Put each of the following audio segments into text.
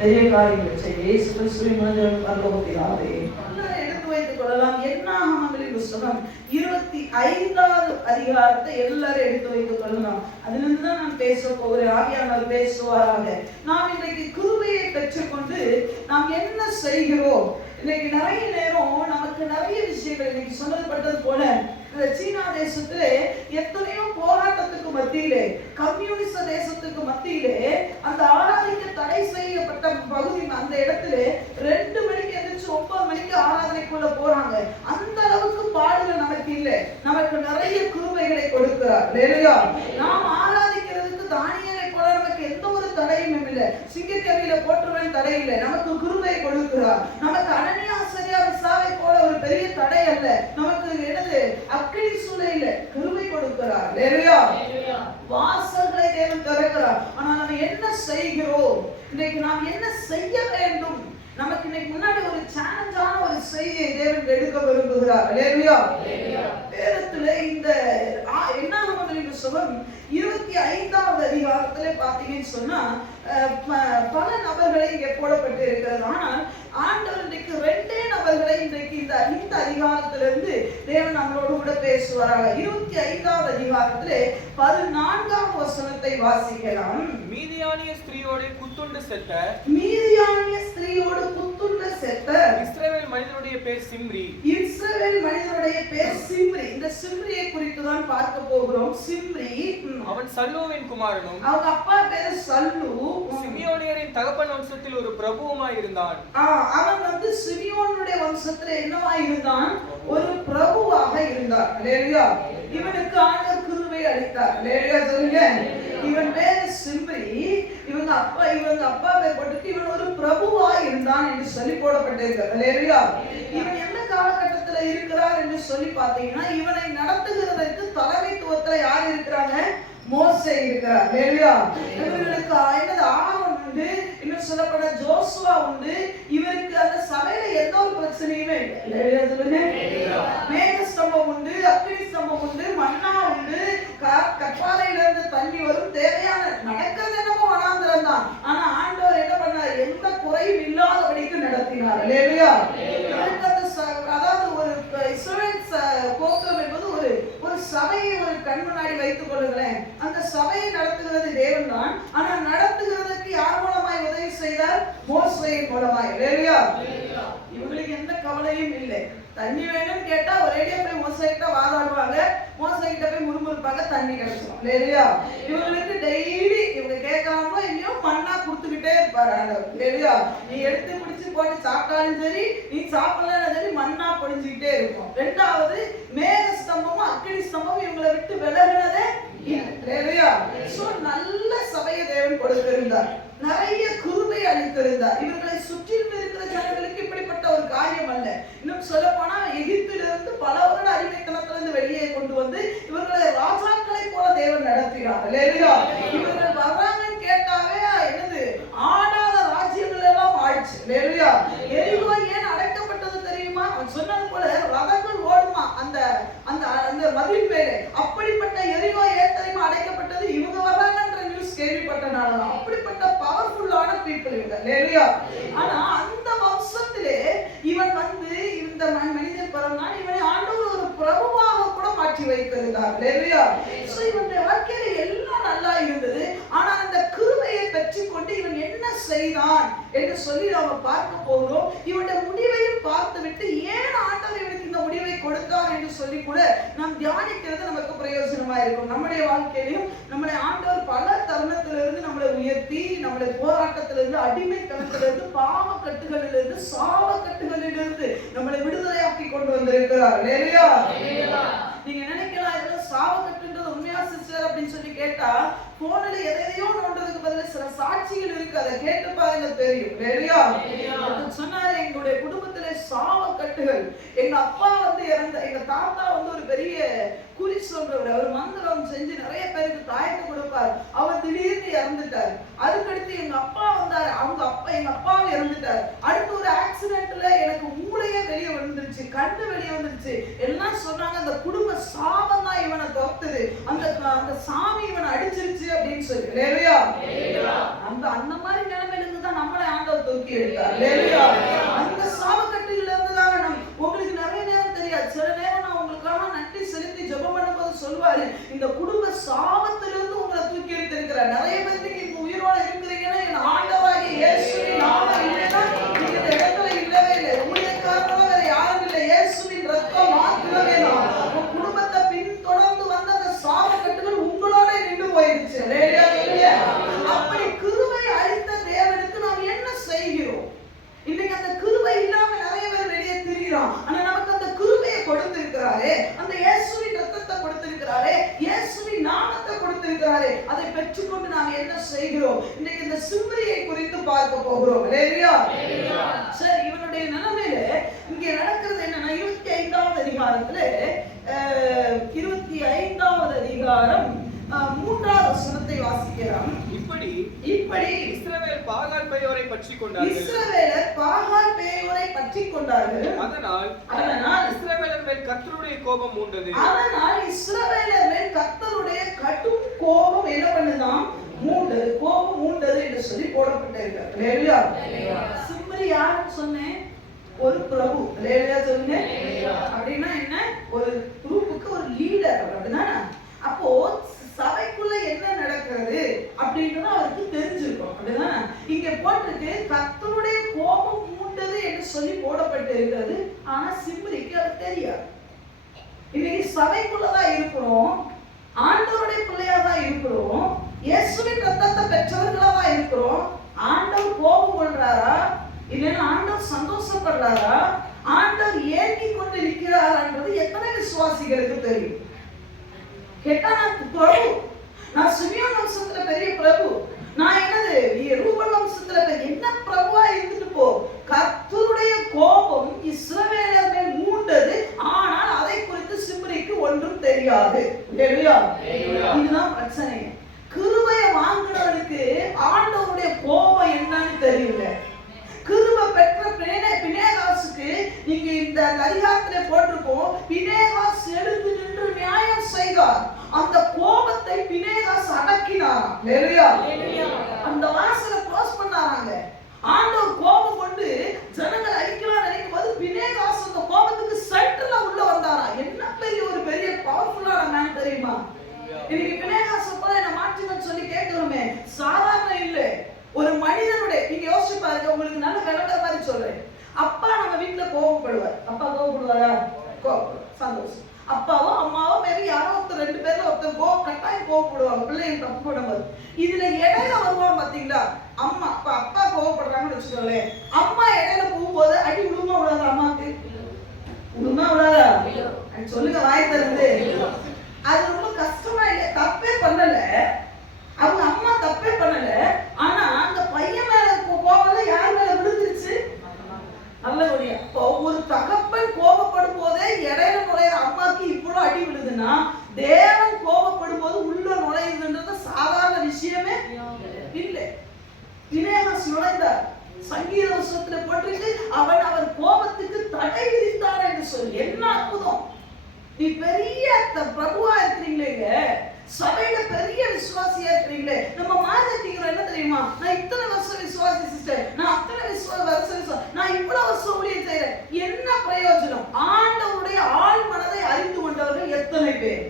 பெரிய காரியங்களை செய்ய இயேசு கிறிஸ்துவின் மூலம் பரலோகத்திலே எல்லாரும் எடுத்து வைத்துக் கொள்ளலாம். என்னாகமங்களின் புத்தகம் 25வது அதிகாரத்தை எல்லாரும் எடுத்து வைத்துக் கொள்ளலாம். அதிலிருந்து தான் நான் பேச போகிறேன். ஆவியானவர் பேசுவாராக. நாம் இன்றைக்கு கிருபையை பெற்றுக்கொண்டு நாம் என்ன செய்கிறோம்? இன்னைக்கு நிறைய நேரம் நமக்கு நிறைய விஷயங்கள் இன்னைக்கு சொல்லப்பட்டது போல இந்த சீனா தேசத்திலே எத்தனையோ போராட்டத்துக்கு மத்தியிலே, கம்யூனிச தேசத்துக்கு மத்தியிலே அந்த ஆராதனைக்கு தடை செய்யப்பட்ட பகுதி அந்த இடத்துல 2 மணிக்கு எந்திரிச்சு 9 மணிக்கு ஆராதனைக்குள்ள போறாங்க. அந்த அளவுக்கு பாடுகள் நமக்கு இல்லை. நமக்கு நிறைய கிருபைகளை கொடுக்கிறார். இல்லையா? நாம் ஆராதிக்கிறதுக்கு தானியேலை போல நமக்கு எந்த ஒரு தடையும் இல்லை. சிங்கக்கவியில போற்றுவேன் தடை இல்லை. நமக்கு கிருபை கொடுக்கிறார். நமக்கு அனனியா சரியாவிசாவை போல ஒரு பெரிய தடை அல்ல. நமக்கு என்னது அக்கினி சூளையில கிருபை கொடுக்கிறார். இல்லையா? வாசல்களை தேவன் திறக்கிறார். ஆனா நம்ம என்ன செய்கிறோம்? இன்னைக்கு நாம் என்ன செய்ய வேண்டும்? நமக்கு இன்னைக்கு முன்னாடி ஒரு சேலஞ்சான ஒரு செய்தியை தேவன் எடுக்க விரும்புகிறார். இல்லையா? வேதத்துல இந்த என்னாகமங்களின் புத்தகம் 25வது அதிகாரத்துல பாத்தீங்கன்னு சொன்னா பல நபர்களை இங்கே போடப்பட்டு இருக்கிறது. ஆனால் ஆண்டவர் இன்றைக்கு 2 நபர்களை இன்றைக்கு இந்த அதிகாரத்திலிருந்து தேவன் நம்மளோடு கூட பேசுவாராக. 25வது அதிகாரத்திலே 14வது வசனத்தை வாசிக்கலாம். மீதியானிய ஸ்திரீயோடு குத்துண்டு செத்த இஸ்ரவேல் மனிதனுடைய பேர் சிம்ரி. இந்த சிம்ரியை குறித்து தான் பார்க்க போகிறோம். சிம்ரி அவன் சல்லூவின் குமாரனும் அவங்க அப்பா பேரு சல்லு. சிமியோனியரின் தகப்பன் வம்சத்தில் ஒரு பிரபுவுமாய் இருந்தான். அவன் வந்து சிமியோனுடைய வம்சத்துல என்னவா இருந்தான்? ஒரு பிரபுவாக இருந்தார். அல்லேலூயா. இவனுக்கு ஆண்டவர் கிருபை அளித்தார். அல்லேலூயா சொல்லுங்க. இவன் பேரு சிம்ரி. இவங்க அப்பா பேர் போட்டுட்டு இவன் ஒரு பிரபுவா இருந்தான் என்று சொல்லி போடப்பட்டிருக்கிறது. அல்லேலூயா. இவன் என்ன காலகட்டத்துல இருக்கிறார் என்று சொல்லி பாத்தீங்கன்னா, இவனை நடத்துகிறதற்கு தலைமைத்துவத்துல யார் இருக்கிறாங்க? மோசே இருக்கிறார். அல்லேலூயா. இவர்களுக்கு என்னது ஆரோன் உண்டு, இன்னும் சொல்லப்பட ஜோசுவா உண்டு. இவருக்கு அந்த சபையில எந்த ஒரு பிரச்சனையுமே இல்லை. மேக ஸ்தம்பம் உண்டு, அக்கினி ஸ்தம்பம் உண்டு, மன்னா உண்டு, கற்பாறையில இருந்து தண்ணி வரும். தேவையான நடக்கிறது என்னமோ வனாந்திரம் தான். ஆனா ஆண்டவர் என்ன பண்ணார்? எந்த குறையும் இல்லாதபடிக்கு நடத்தினார். அல்லேலூயா. அதாவது ஒரு இஸ்ரவேல் கோத்திரம் என்பது ஒரு சபையை ஒரு கண் முன்னாடி வைத்துக் கொள்ளுங்களேன். அந்த சபையை நடத்துகிறது தேவன் தான். ஆனா நடத்துகிறதுக்கு யார் மூலமாய் உதவி செய்தார்? மோசேயின் மூலமாய். அல்லேலூயா. இவங்களுக்கு எந்த கவலையும் இல்லை. தண்ணி வேணும்னு கேட்டா ஒரேடியா போய் மோசே கிட்ட வாதாடுவாங்க. மோசே கிட்ட போய் முறுமுறுப்பாங்க, தண்ணி கிடைச்சிடும். இல்லையா? இவங்களுக்கு டெய்லி இவங்க கேட்கறாங்களோ இல்லையோ மண்ணா கொடுத்துக்கிட்டே இருப்பாரு ஆண்டவர். இல்லையா? நீ எடுத்து பிடிச்சு போட்டு சாப்பிட்டாலும் சரி, நீ சாப்பிடலாம் சரி, மண்ணா பொழிஞ்சுக்கிட்டே இருக்கும். 2வது மேக ஸ்தம்பமும் அக்கினி ஸ்தம்பமும் இவங்களை விட்டு விலகினதே இல்லையா? நல்ல சபையை தேவன் கொடுத்திருந்தார். நிறைய கிருபை அளித்திருந்தார். இவர்களை சுற்றிலும் இருக்கிற ஜனங்களுக்கு இப்படிப்பட்ட ஒரு காரியம் அல்ல. இன்னும் சொல்ல போனா எகிப்திலிருந்து பல வருட அடிமைத்தனத்திலிருந்து வெளியே கொண்டு வந்து இவர்களை ராஜாக்களை போல தேவன் நடத்தினார். இல்லையா? இவர்கள் வர்றாங்கன்னு கேட்டாவே என்னது ஆடாத ராஜ்யங்கள் எல்லாம் ஆயிடுச்சு. இல்லையா? எரிகோ ஏன் அடைக்கப்பட்டது தெரியுமா? அவன் சொன்னது போல ரதங்கள் ஓடுமா அந்த அந்த அந்த மதில் மேலே. அப்படிப்பட்ட எரிகோ ஏன் தெரியுமா அடைக்கப்பட்டது? இவங்க வர்றாங்கன்ற நியூஸ் கேள்விப்பட்டனால. அப்படிப்பட்ட பவர்ஃபுல்லான பீப்பிள் இவங்க. இல்லையா? ஆனா அந்த வம்சத்திலே இவன் வந்து இந்த மனிதன் பிறந்தான். இவனை ஆண்டவர் ஒரு பிரபுவாக கூட மாற்றி வைத்திருந்தார். இல்லையா? இவனுடைய வாழ்க்கையில எல்லாம் நல்லா இருந்தது. ஆனா அந்த கிருபையை பெற்றுக்கொண்டு இவன் என்ன செய்தான் என்று சொல்லி நாம பார்க்க போகிறோம். இவனுடைய முடிவையும் பார்த்து விட்டு ஏன் ஆண்டவர் இவனுக்கு இந்த முடிவை கொடுத்தார் என்று சொல்லி கூட நாம் தியானிக்கிறது நமக்கு பிரயோஜனமா இருக்கும். நம்முடைய வாழ்க்கையிலும் நம்முடைய ஆண்டவர் பல தருணத்திலிருந்து நம்மளை உயர்த்தி, நம்மளை போராட்டத்திலிருந்து, அடிமைத்தனத்திலிருந்து, பாவ கட்டுகளிலிருந்து, சாவ கட்டுகளிலிருந்து நம்மளை விடுதலையாக்கி கொண்டு வந்திருக்கிறார். இல்லையா? நீங்க நினைக்கலாம் இதெல்லாம் சாவ கட்டுன்றது உண்மையா சிஸ்டர் அப்படின்னு சொல்லி கேட்டா, போன்ல எதையோ நோண்டதுக்கு பதிலா சில சாட்சிகள் இருக்கு. அதை கேட்டு பாருங்க, தெரியும். இல்லையா? சொன்னாரு எங்களுடைய குடும்பத்திலே சாவ கட்டுகள். எங்க அப்பா வந்து இறந்த, எங்க தாத்தா வந்து ஒரு பெரிய குறி சொல்றவர். அவர் மந்திரம் செஞ்சு நிறைய பேருக்கு தாயத்தை கொடுப்பார். அவர் திடீர்னு இறந்துட்டார். அதுக்கடுத்து எங்க அப்பா வந்தாரு. எங்க அப்பாவும் இறந்துட்டார். அடுத்து ஒரு ஆக்சிடென்ட்ல எனக்கு மூளையே வெளியே வந்துருச்சு, கண்ணு வெளியே வந்துருச்சு. எல்லாம் சொன்னாங்க அந்த குடும்ப சாபம் தான் இவனை தோத்துது, அந்த சாமி இவனை அடிச்சிருச்சு அப்படின்னு சொல்லி. இல்லையா? அந்த மாதிரி நிலைமையில இருந்து தான் நம்மளை ஆண்டவர் தூக்கி எடுத்தார். அல்லேலூயா. அந்த சாபக்கட்டுல இருந்து தான் உங்களுக்கு நிறைய நேரம் தெரியாது. சில நேரம் நான் உங்களுக்காக நன்றி செலுத்தி ஜெபம் பண்ணும்போது சொல்வாரு, இந்த குடும்ப சாபத்திலிருந்து உங்களை தூக்கி எடுத்திருக்கிறார். நிறைய பேர் நீங்க உயிரோட இருக்கிறீங்கன்னா என் ஆண்டவராகிய இயேசுவின் நாமம் இல்லைன்னா நீங்க இந்த இடத்துல இல்லவே இல்லை. ஊழியக்காரங்கள வேற யாரும் இல்லை. இயேசுவின் ரத்தம் மாத்திரமே தான் உங்க குடும்பத்தை பின்தொடர்ந்து வந்த அந்த சாபக்கட்டுகள் உங்களோட நின்று போயிருச்சு. அல்லேலூயா. அப்படி கிருபை அளித்த தேவனுக்கு நாம் என்ன செய்கிறோம்? இன்னைக்கு அந்த கிருபை இல்லாம நிறைய பேர் வெளியே திரிகிறோம். ஆனா நமக்கு அந்த கிருபையை கொடுத்திருக்கிறாரே, அந்த இயேசுவின் ரத்தத்தை கொடுத்திருக்கிறாரே, இயேசுவின் நாமத்தை கொடுத்திருக்கிறாரே, அதை பெற்றுக்கொண்டு நாம் என்ன செய்கிறோம்? இன்னைக்கு இந்த சிம்ரியை குறித்து பார்க்க போகிறோம். அல்லேலூயா. சரி, இவனுடைய நிலைமையில இங்கே நடக்கிறது என்னன்னா 25வது அதிகாரத்துல 25வது அதிகாரம் 3வது வசனத்தை வாசிக்கிறோம். இப்படி இஸ்ரவேல் பாகால் பேயோரை பற்றிக் கொண்டார்கள். இஸ்ரவேலர் பாகால் பேயோரை பற்றிக் கொண்டார்கள். அதனால் இஸ்ரவேலர் மேல் கர்த்தருடைய கோபம் மூண்டது. அதனால் இஸ்ரவேலர் மேல் கர்த்தருடைய கடும் கோபம் என்ன பண்ணுதாம்? மூண்டது. கோபம் மூண்டது என்று சொல்லி போடப்பட்டிருக்கு. அல்லேலூயா. சிம்ரி யாருன்னு சொன்னேன்? ஒரு பிரபு. அல்லேலூயா சொல்லுங்க. அப்படின்னா என்ன? ஒரு குரூப்புக்கு ஒரு லீடர். அப்படிதானே? அப்போ சபைக்குள்ள என்ன நடக்கிறது அப்படின்றது அவருக்கு தெரிஞ்சிருக்கும். அப்படிதானே? இங்க போட்டிருக்கு கர்த்தருடைய கோபம் மூண்டது என்று சொல்லி போடப்பட்டு இருக்கிறது. ஆனா சிம்ரிக்கு அது தெரியாது. இன்னைக்கு சபைக்குள்ளதான் இருக்கிறோம், ஆண்டவருடைய பிள்ளையா தான் இருக்கிறோம், இயேசுவின் ரத்தத்தை பெற்றவர்களா தான் இருக்கிறோம். ஆண்டவர் கோபம் கொள்றாரா இல்லைன்னா ஆண்டவர் சந்தோஷப்படுறாரா, ஆண்டவர் ஏங்கி கொண்டு இருக்கிறாரான்றது எத்தனை விசுவாசிகளுக்கு தெரியும்? கேட்டா நான் பிரபு, நான் சிமியோன் வம்சத்துல பெரிய பிரபு, நான் என்னது ரூபன் வம்சத்துல என்ன பிரபுவா இருந்துட்டு போ. கர்த்தருடைய கோபம் இஸ்ரவேலர் மேல் மூண்டது. ஆனால் அதை குறித்து சிம்ரிக்கு ஒன்றும் தெரியாது. இதுதான் பிரச்சனை. கிருபையை வாங்குறவனுக்கு ஆண்டவருடைய கோபம் என்னன்னு தெரியல. கிருபை பெற்ற பினேகாசுக்கு நீங்க இந்த அதிகாரத்திலே போட்டிருக்கோம், பினேகாஸ் எழுந்து நின்று நியாயம் செய்தார். அந்த கோபத்தை பினேகாஸ் அடக்கினாராம். அல்லேலூயா. அந்த வாசலை க்ளோஸ் பண்ணாராங்க. ஆண்டவர் கோபம் கொண்டு ஜனங்களை அழிக்கலாம் நினைக்கும் போது பினேகாஸ் அந்த கோபத்துக்கு சென்டர்ல உள்ள வந்தாரா. என்ன ஒரு பெரிய பவர்ஃபுல்லான மேன் தெரியுமா? இன்னைக்கு பினேகாஸ் போல என்ன மாற்றுங்கன்னு சொல்லி கேட்கிறோமே, சாதாரண இல்லை. ஒரு மனிதனுடைய நீங்க யோசிச்சு பாருங்க. உங்களுக்கு நல்ல விளங்குற மாதிரி சொல்றேன். அப்பா நம்ம வீட்டுல கோபப்படுவார். அப்பா கோபப்படுவாரா? கோபப்படுவார். சந்தோஷம். அப்பாவோ அம்மாவோ மேபி யாரோ ஒருத்தர் 2 பேர்ல ஒருத்தர் கட்டாயம் கோபப்படுவாங்க பிள்ளைங்க தப்பு பண்ணும்போது. இதுல இடையில வருவான் பாத்தீங்களா அம்மா. அப்பா கோபப்படுறாங்கன்னு வச்சுக்கோங்களேன், அம்மா இடையில போகும்போது அடி விழுமா விடாத? அம்மாக்கு விழுமா விடாதா? சொல்லுங்க வாய் தருந்து. அது ரொம்ப கஷ்டமா இல்லை. தப்பே பண்ணல, அவங்க அம்மா தப்பே பண்ணல. ஆனா அந்த பையன் மேல கோபம் யார் மேல விழுந்துருச்சு? நல்ல ஒரு தகப்பன் கோபப்படும் போதே இடையில நுழையிற அம்மாக்கு இவ்வளவு அடி விழுதுன்னா, தேவன் கோபப்படும் போது உள்ள நுழையுதுன்றது சாதாரண விஷயமே இல்லை. பினேகாஸ் நுழைந்தார். சங்கீத வசனத்துல போட்டிருக்கு, அவன் அவர் கோபத்துக்கு தடை விதித்தார் என்று சொல்லி. என்ன அற்புதம்! நீ பெரிய பிரபுவா இருக்கிறீங்களேங்க, சபையில பெரிய விசுவாசியா இருக்கிறீங்களே. நம்ம மாறிட்டீங்க என்ன தெரியுமா? நான் இத்தனை வருஷம் விசுவாசி சிஸ்டர், நான் அத்தனை வருஷம், நான் இவ்வளவு வருஷம் ஊழியம் செய்யறேன். என்ன பிரயோஜனம்? ஆண்டவருடைய ஆள் மனதை அறிந்து கொண்டவர்கள் எத்தனை பேர்?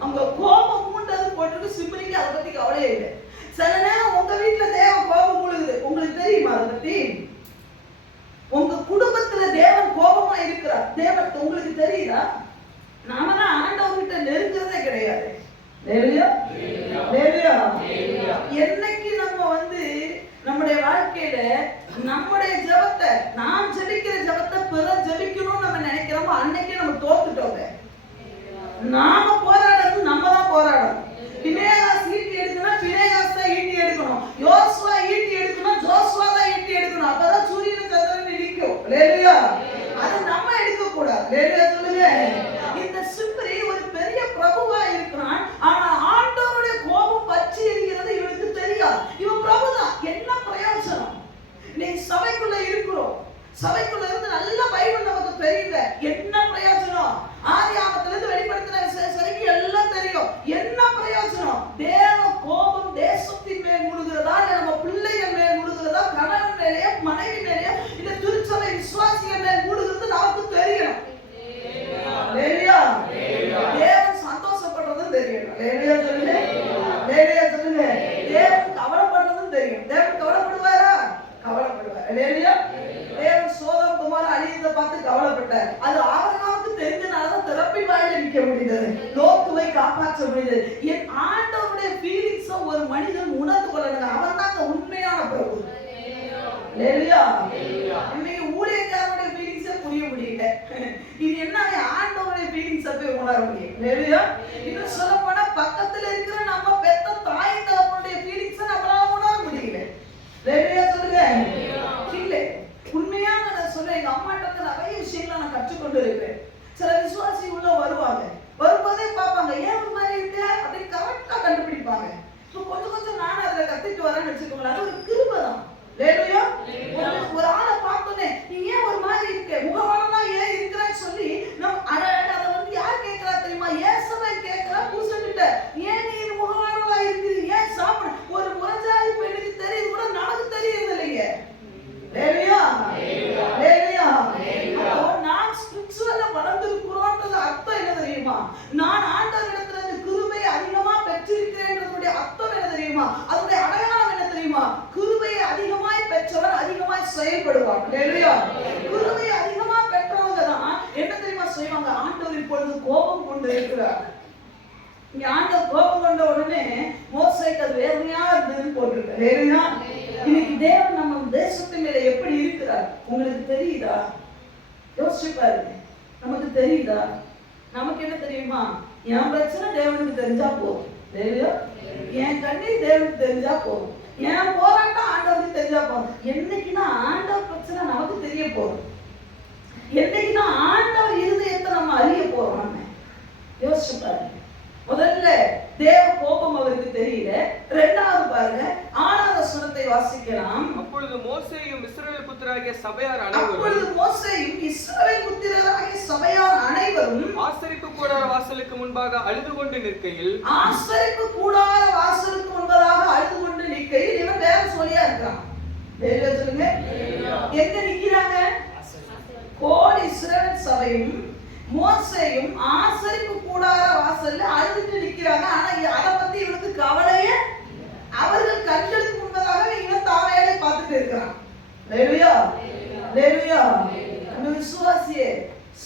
அவங்க கோபம் மூண்டது போட்டு சிம்ரிக்கு அதை பத்தி கவலையே இல்லை. சில நேரம் உங்க வீட்டுல தேவ கோபம் முழுகுது, உங்களுக்கு தெரியுமா அதை பத்தி? உங்க குடும்பத்துல தேவன் கோபமா இருக்கிறார். தேவன் உங்களுக்கு தெரியுதா? நாம தான் ஆண்டவர்கிட்ட நெருங்குறதே கிடையாது. என்னைக்கு நம்ம நம்முடைய வாழ்க்கையில நம்முடைய ஜெபத்தை, நாம் ஜெபிக்கிற ஜெபத்தை பிறர் ஜெபிக்கணும்னு நம்ம நினைக்கிறோமோ அன்னைக்கே நம்ம தோத்துட்டோங்க. நாம போராடுறது நம்ம தான் போராடணும். பினேகாஸ் ஈட்டி எடுக்கணும், பினேகாஸ் தான் ஈட்டி எடுக்கணும். யோசுவா ஈட்டி எடுக்கணும், ஜோசுவா தான் ஈட்டி எடுக்கணும். அப்பதான் சூரியன் சந்திரன் நிற்கும். அல்லேலூயா. அது நம்ம எடுக்க கூடாது. அல்லேலூயா சொல்லுங்க. இந்த சிம்ரி ஒரு பெரிய பிரபுவா இருக்கிறான். ஆனா ஆண்டவருடைய கோபம் பற்றி எரிகிறது இவனுக்கு தெரியாது. இவன் பிரபுதான். என்ன பிரயோஜனம்? நீ சபைக்குள்ள இருக்கிறோம், சபைக்குள்ள இருந்து நல்ல பைபிள் நமக்கு தெரியுங்க. என்ன பிரயோஜனம்? ஆதியாகமத்துல இருந்து வெளிப்படுத்தின வரைக்கும் எல்லாம் தெரியும். என்ன பிரயோஜனம்? தேவ கோபம் தேசத்தின் மேல் முழுகிறதா, நம்ம பிள்ளைகள் மேல் முழுகிறதா, கணவன் மேலேயே கவலைப்பட்டார். அது ஆபிரகாமுக்கு தெரிஞ்சனாலதான் திறப்பின் வாயில நிக்க முடிந்தது, லோத்துவை காப்பாற்ற முடிந்தது. என் ஆண்டவருடைய ஃபீலிங்ஸ் ஒரு மனிதன் உணர்ந்து கொள்ளணும். அவன் தான் உண்மையான பிரபு. ஹalleluya. இன்னைக்கு ஊழியக்காரனுடைய ஃபீலிங்ஸே புரிய முடியல. இது என்ன ஆண்டவருடைய ஃபீலிங்ஸ் போய் உணர முடியும். ஹalleluya. இன்னும் சொல்ல போனா பக்கத்துல இருக்கிற நம்ம பெத்த தாய் தகப்பனுடைய ஃபீலிங்ஸ் நம்மளால உணர முடியல. ஹalleluya சொல்லுங்க. இல்ல உண்மையா நான் சொல்றேன், எங்க அம்மாட்ட இருந்து நிறைய விஷயங்களை நான் கற்றுக்கொண்டு இருக்கிறேன். சில விசுவாசி உள்ள வருவாங்க, வரும்போதே பார்ப்பாங்க ஏன் ஒரு மாதிரி இருக்கு அப்படின்னு கரெக்டா கண்டுபிடிப்பாங்க. கொஞ்சம் கொஞ்சம் நானும் அதுல கத்துட்டு வரேன்னு வச்சுக்கோங்களேன். அது ஒரு கிருபை தான். ஹalleluya. ஒரு ஆளை பார்த்தோன்னே நீ ஏன் ஒரு மாதிரி இருக்க, முகவாடமா ஏன் இருக்கிறான்னு சொல்லி நம்ம அதை யார் கேட்கிறா தெரியுமா? ஏசவே கேட்கிறா பூசன்கிட்ட, ஏன் நீ முகவாடமா இருக்குது, ஏன் சாப்பிட? ஒரு முரஜாதி பெண்ணுக்கு தெரியுது கூட நமக்கு தெரியுது இல்லைங்க. ஹalleluya. ஹalleluya. அப்போ நான் ஸ்பிரிச்சுவலா வளர்ந்திருக்கிறோம்ன்றது அர்த்தம் என்ன தெரியுமா? நான் ஆண்டவரிடத்துல இருந்து கிருபையை அதிகமா பெற்றிருக்கிறேன்றதுடைய அர்த்தம் என்ன தெரியுமா? அதனுடைய அடையாளம் என்ன தெரியுமா? கிருபையை அதிகமாய் பெற்றவன் அதிகமாய் செயல்படுவான். ஹalleluya. கிருபையை அதிகமா பெற்றவங்க தான் என்ன தெரியுமா செய்வாங்க? ஆண்டவர் இப்பொழுது கோபம் கொண்டு இருக்கிறார். இங்க ஆண்டவர் கோபம் கொண்ட உடனே மோசேக்கு அது வேதனையா இருந்ததுன்னு போட்டிருக்கு. ஹalleluya. இன்னைக்கு தேவன் நம்ம தேசத்து மேல எப்படி இருக்கிறார் உங்களுக்கு தெரியுதா? யோசிச்சு பாருங்க. நமக்கு தெரியுதா? நமக்கு என்ன தெரியுமா? என் பிரச்சனை தேவனுக்கு தெரிஞ்சா போதும். ஹalleluya. என் கண்ணீர் தேவனுக்கு தெரிஞ்சா போதும். என் போராட்டம் ஆண்டவருக்கு தெரிஞ்சா போதும். என்னைக்குன்னா ஆண்டவர் பிரச்சனை நமக்கு தெரிய போதும். என்னைக்குன்னா ஆண்டவர் இருதயத்தை நம்ம அறிய போறோம். யோசிச்சு பாருங்க. முதல்ல தேவ கோபம் அவருக்கு தெரியல. இரண்டாவது பாருங்க 6வது வசனத்தை வாசிக்கலாம். அப்பொழுது மோசேயும் இஸ்ரவேல் புத்திரராகிய சபையார் அனைவரும் ஆசரிப்பு கூடார வாசலுக்கு முன்பாக அழுது கொண்டு நிற்கையில் இவன் வேற சொல்லியா இருக்கான். சொல்லுங்க, எங்க நிக்கிறாங்க? கோடி இஸ்ரவேல் சபையும் மோசேயும் ஆசரிப்பு கூடார வாசல்ல அழுதுட்டு நிக்கிறாங்க. ஆனா அதை பத்தி இவனுக்கு கவலையே, அவர்கள் கண்களுக்கு முன்பதாக இவன் தாவையாலே பார்த்துட்டு இருக்கிறான். ஹalleluya. ஹalleluya. அந்த விசுவாசியே,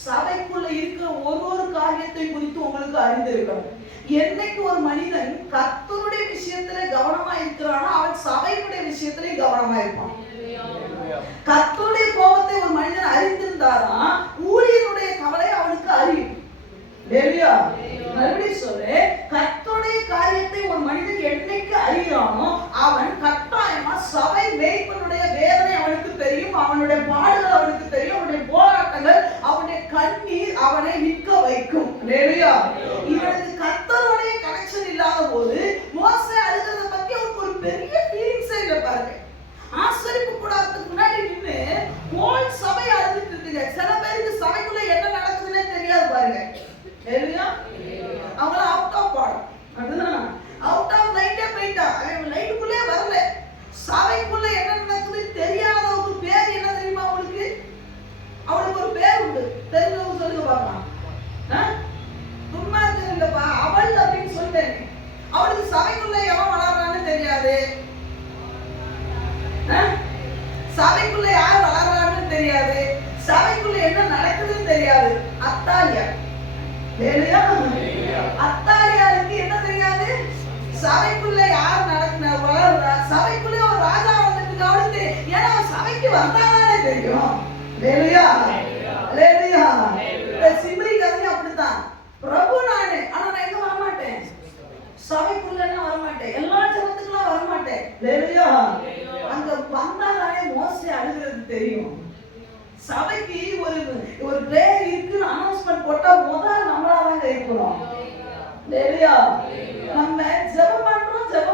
சபைக்குள்ள இருக்கிற ஒரு காரியத்தை குறித்து உங்களுக்கு அறிந்திருக்கணும். என்னைக்கு ஒரு மனிதன் கர்த்தருடைய விஷயத்திலே கவனமா இருக்கிறானோ அவன் சபையுடைய விஷயத்திலே கவனமா இருப்பான். கர்த்தருடைய கோபத்தை ஒரு மனிதன் அறிந்திருந்தாரா ஊழியனுடைய கவலை அவனுக்கு அறியும். ஹalleluya. மறுபடியும் சொல்றேன், கர்த்தருடைய காரியத்தை ஒரு மனிதன் என்னைக்கு அறியானோ அவன் கட்டாயமா சபை மேய்ப்பனுடைய வேதனை அவனுக்கு தெரியும், அவனுடைய பாடுகள் அவனுக்கு தெரியும், அவனுடைய போராட்டங்கள், அவனுடைய கண்ணீர் அவனை நிற்க வைக்கும். ஹalleluya. இவனுக்கு கர்த்தருடைய கனெக்ஷன் இல்லாத போது மோசே அழுகிறத பத்தி அவனுக்கு ஒரு பெரிய ஃபீலிங்ஸே இல்லை. பாருங்க, ஆசரிப்பு கூடாரத்துக்கு முன்னாடி நின்று ஹோல் சபை அழுதுட்டு இருக்குங்க. சில பேருக்கு சபைக்குள்ள என்ன நடக்குதுன்னே தெரியாது. பாருங்க, ஹalleluya. அவங்கள அவுட் ஆஃப் பாடம், அதுதான் அவுட் ஆஃப் லைட்டே போயிட்டா, லைட்டுக்குள்ளே வரல. சபைக்குள்ள என்ன நடக்குதுன்னு தெரியாதவங்க பேர் என்ன தெரியுமா உங்களுக்கு? அவளுக்கு ஒரு பேர் உண்டு, தெரிஞ்சவங்க சொல்லுங்க பார்க்கலாம். துன்மார்க்கன் இல்லப்பா அவள் அப்படின்னு சொல்லிட்டேன். அவளுக்கு சபைக்குள்ள எவன் வளர்றான்னு தெரியாது, சபைக்குள்ள யார் வளர்றான்னு தெரியாது, சபைக்குள்ள என்ன நடக்குதுன்னு தெரியாது. அத்தாலியா. அத்தாலியாருக்கு என்ன தெரியாது? சபைக்குள்ள யார் வளர்றா, சபைக்குள்ள ஒரு ராஜா வந்துட்டு அவளுக்கு, ஏன்னா சபைக்கு வந்தாலே தெரியும். சிம்ரி கதை அப்படித்தான். பிரபு நானு, ஆனா நான் எங்க வரமாட்டேன், சபைக்குள்ள வரமாட்டேன், எல்லா ஜபத்துக்குலாம் வரமாட்டேன். அங்க வந்தாலே மோசே அழுகிறது தெரியும். சபைக்கு ஒரு பிரேயர் இருக்குன்னு அனௌன்ஸ்மெண்ட் போட்டா முதல்ல நம்மளாதாங்க இருக்கணும். நம்ம ஜெபம்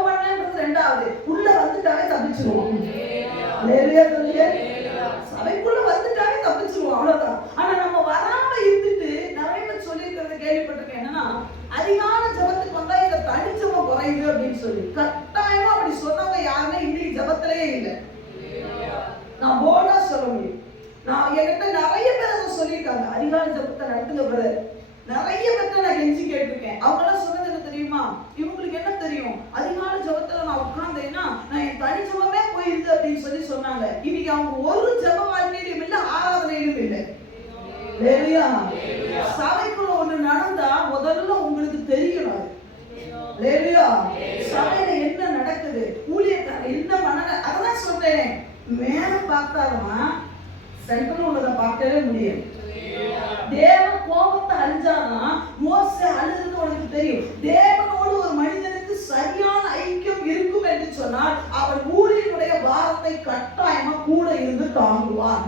பண்ணன்றது ரெண்டாவது, உள்ள வந்துட்டாவே தப்பிச்சிருவோம். சபைக்குள்ள வந்துட்டாவே தப்பிச்சிருவோம், அவ்வளவுதான். ஆனா நம்ம வராம இருந்துட்டு நிறைய பேர் சொல்லியிருக்கிறத கேள்விப்பட்டிருக்கேன். என்னன்னா அதிகால ஜபத்துக்கு வந்தா இந்த தனிச்சபம் குறையுது அப்படின்னு சொல்லி கட்டாயமா அப்படி சொன்னவங்க யாருமே இன்னைக்கு ஜபத்திலேயே இல்லை. நான் போல்டா சொல்ல முடியும். நான் என்கிட்ட நிறைய பேர் அதை சொல்லியிருக்காங்க, அதிகால ஜபத்தை நடத்துங்க பிரதர். நிறைய பேர்ட்ட நான் கெஞ்சி கேட்டிருக்கேன். அவங்க எல்லாம் சொன்னது என்ன தெரியுமா? இவங்களுக்கு என்ன தெரியும், அதிகால ஜபத்துல நான் உட்கார்ந்தேன்னா நான் என் தனி ஜபமே போயிருது அப்படின்னு சொல்லி சொன்னாங்க. இன்னைக்கு அவங்க ஒரு ஜப வாழ்க்கையிலும் இல்லை, ஆராதனையிலும் இல்லை. ஹalleluya. சபைக்குள்ள ஒண்ணு நடந்தா முதல்ல உங்களுக்கு தெரியணும். ஹalleluya. சபையில என்ன நடக்குது, ஊழியக்காரர் என்ன பண்ணாங்க, அதெல்லாம் சொல்றேன். மேல பார்த்தாலும் சென்டர்ல உள்ளத பார்க்கவே முடியாது. தேவ கோபத்தை அழிஞ்சாதான் மோசே அழுது உனக்கு தெரியும். தேவனோடு ஒரு மனிதனுக்கு சரியான ஐக்கியம் இருக்கும் என்று சொன்னால் அவன் ஊழியனுடைய பாரத்தை கட்டாயமா கூட இருந்து தாங்குவான்.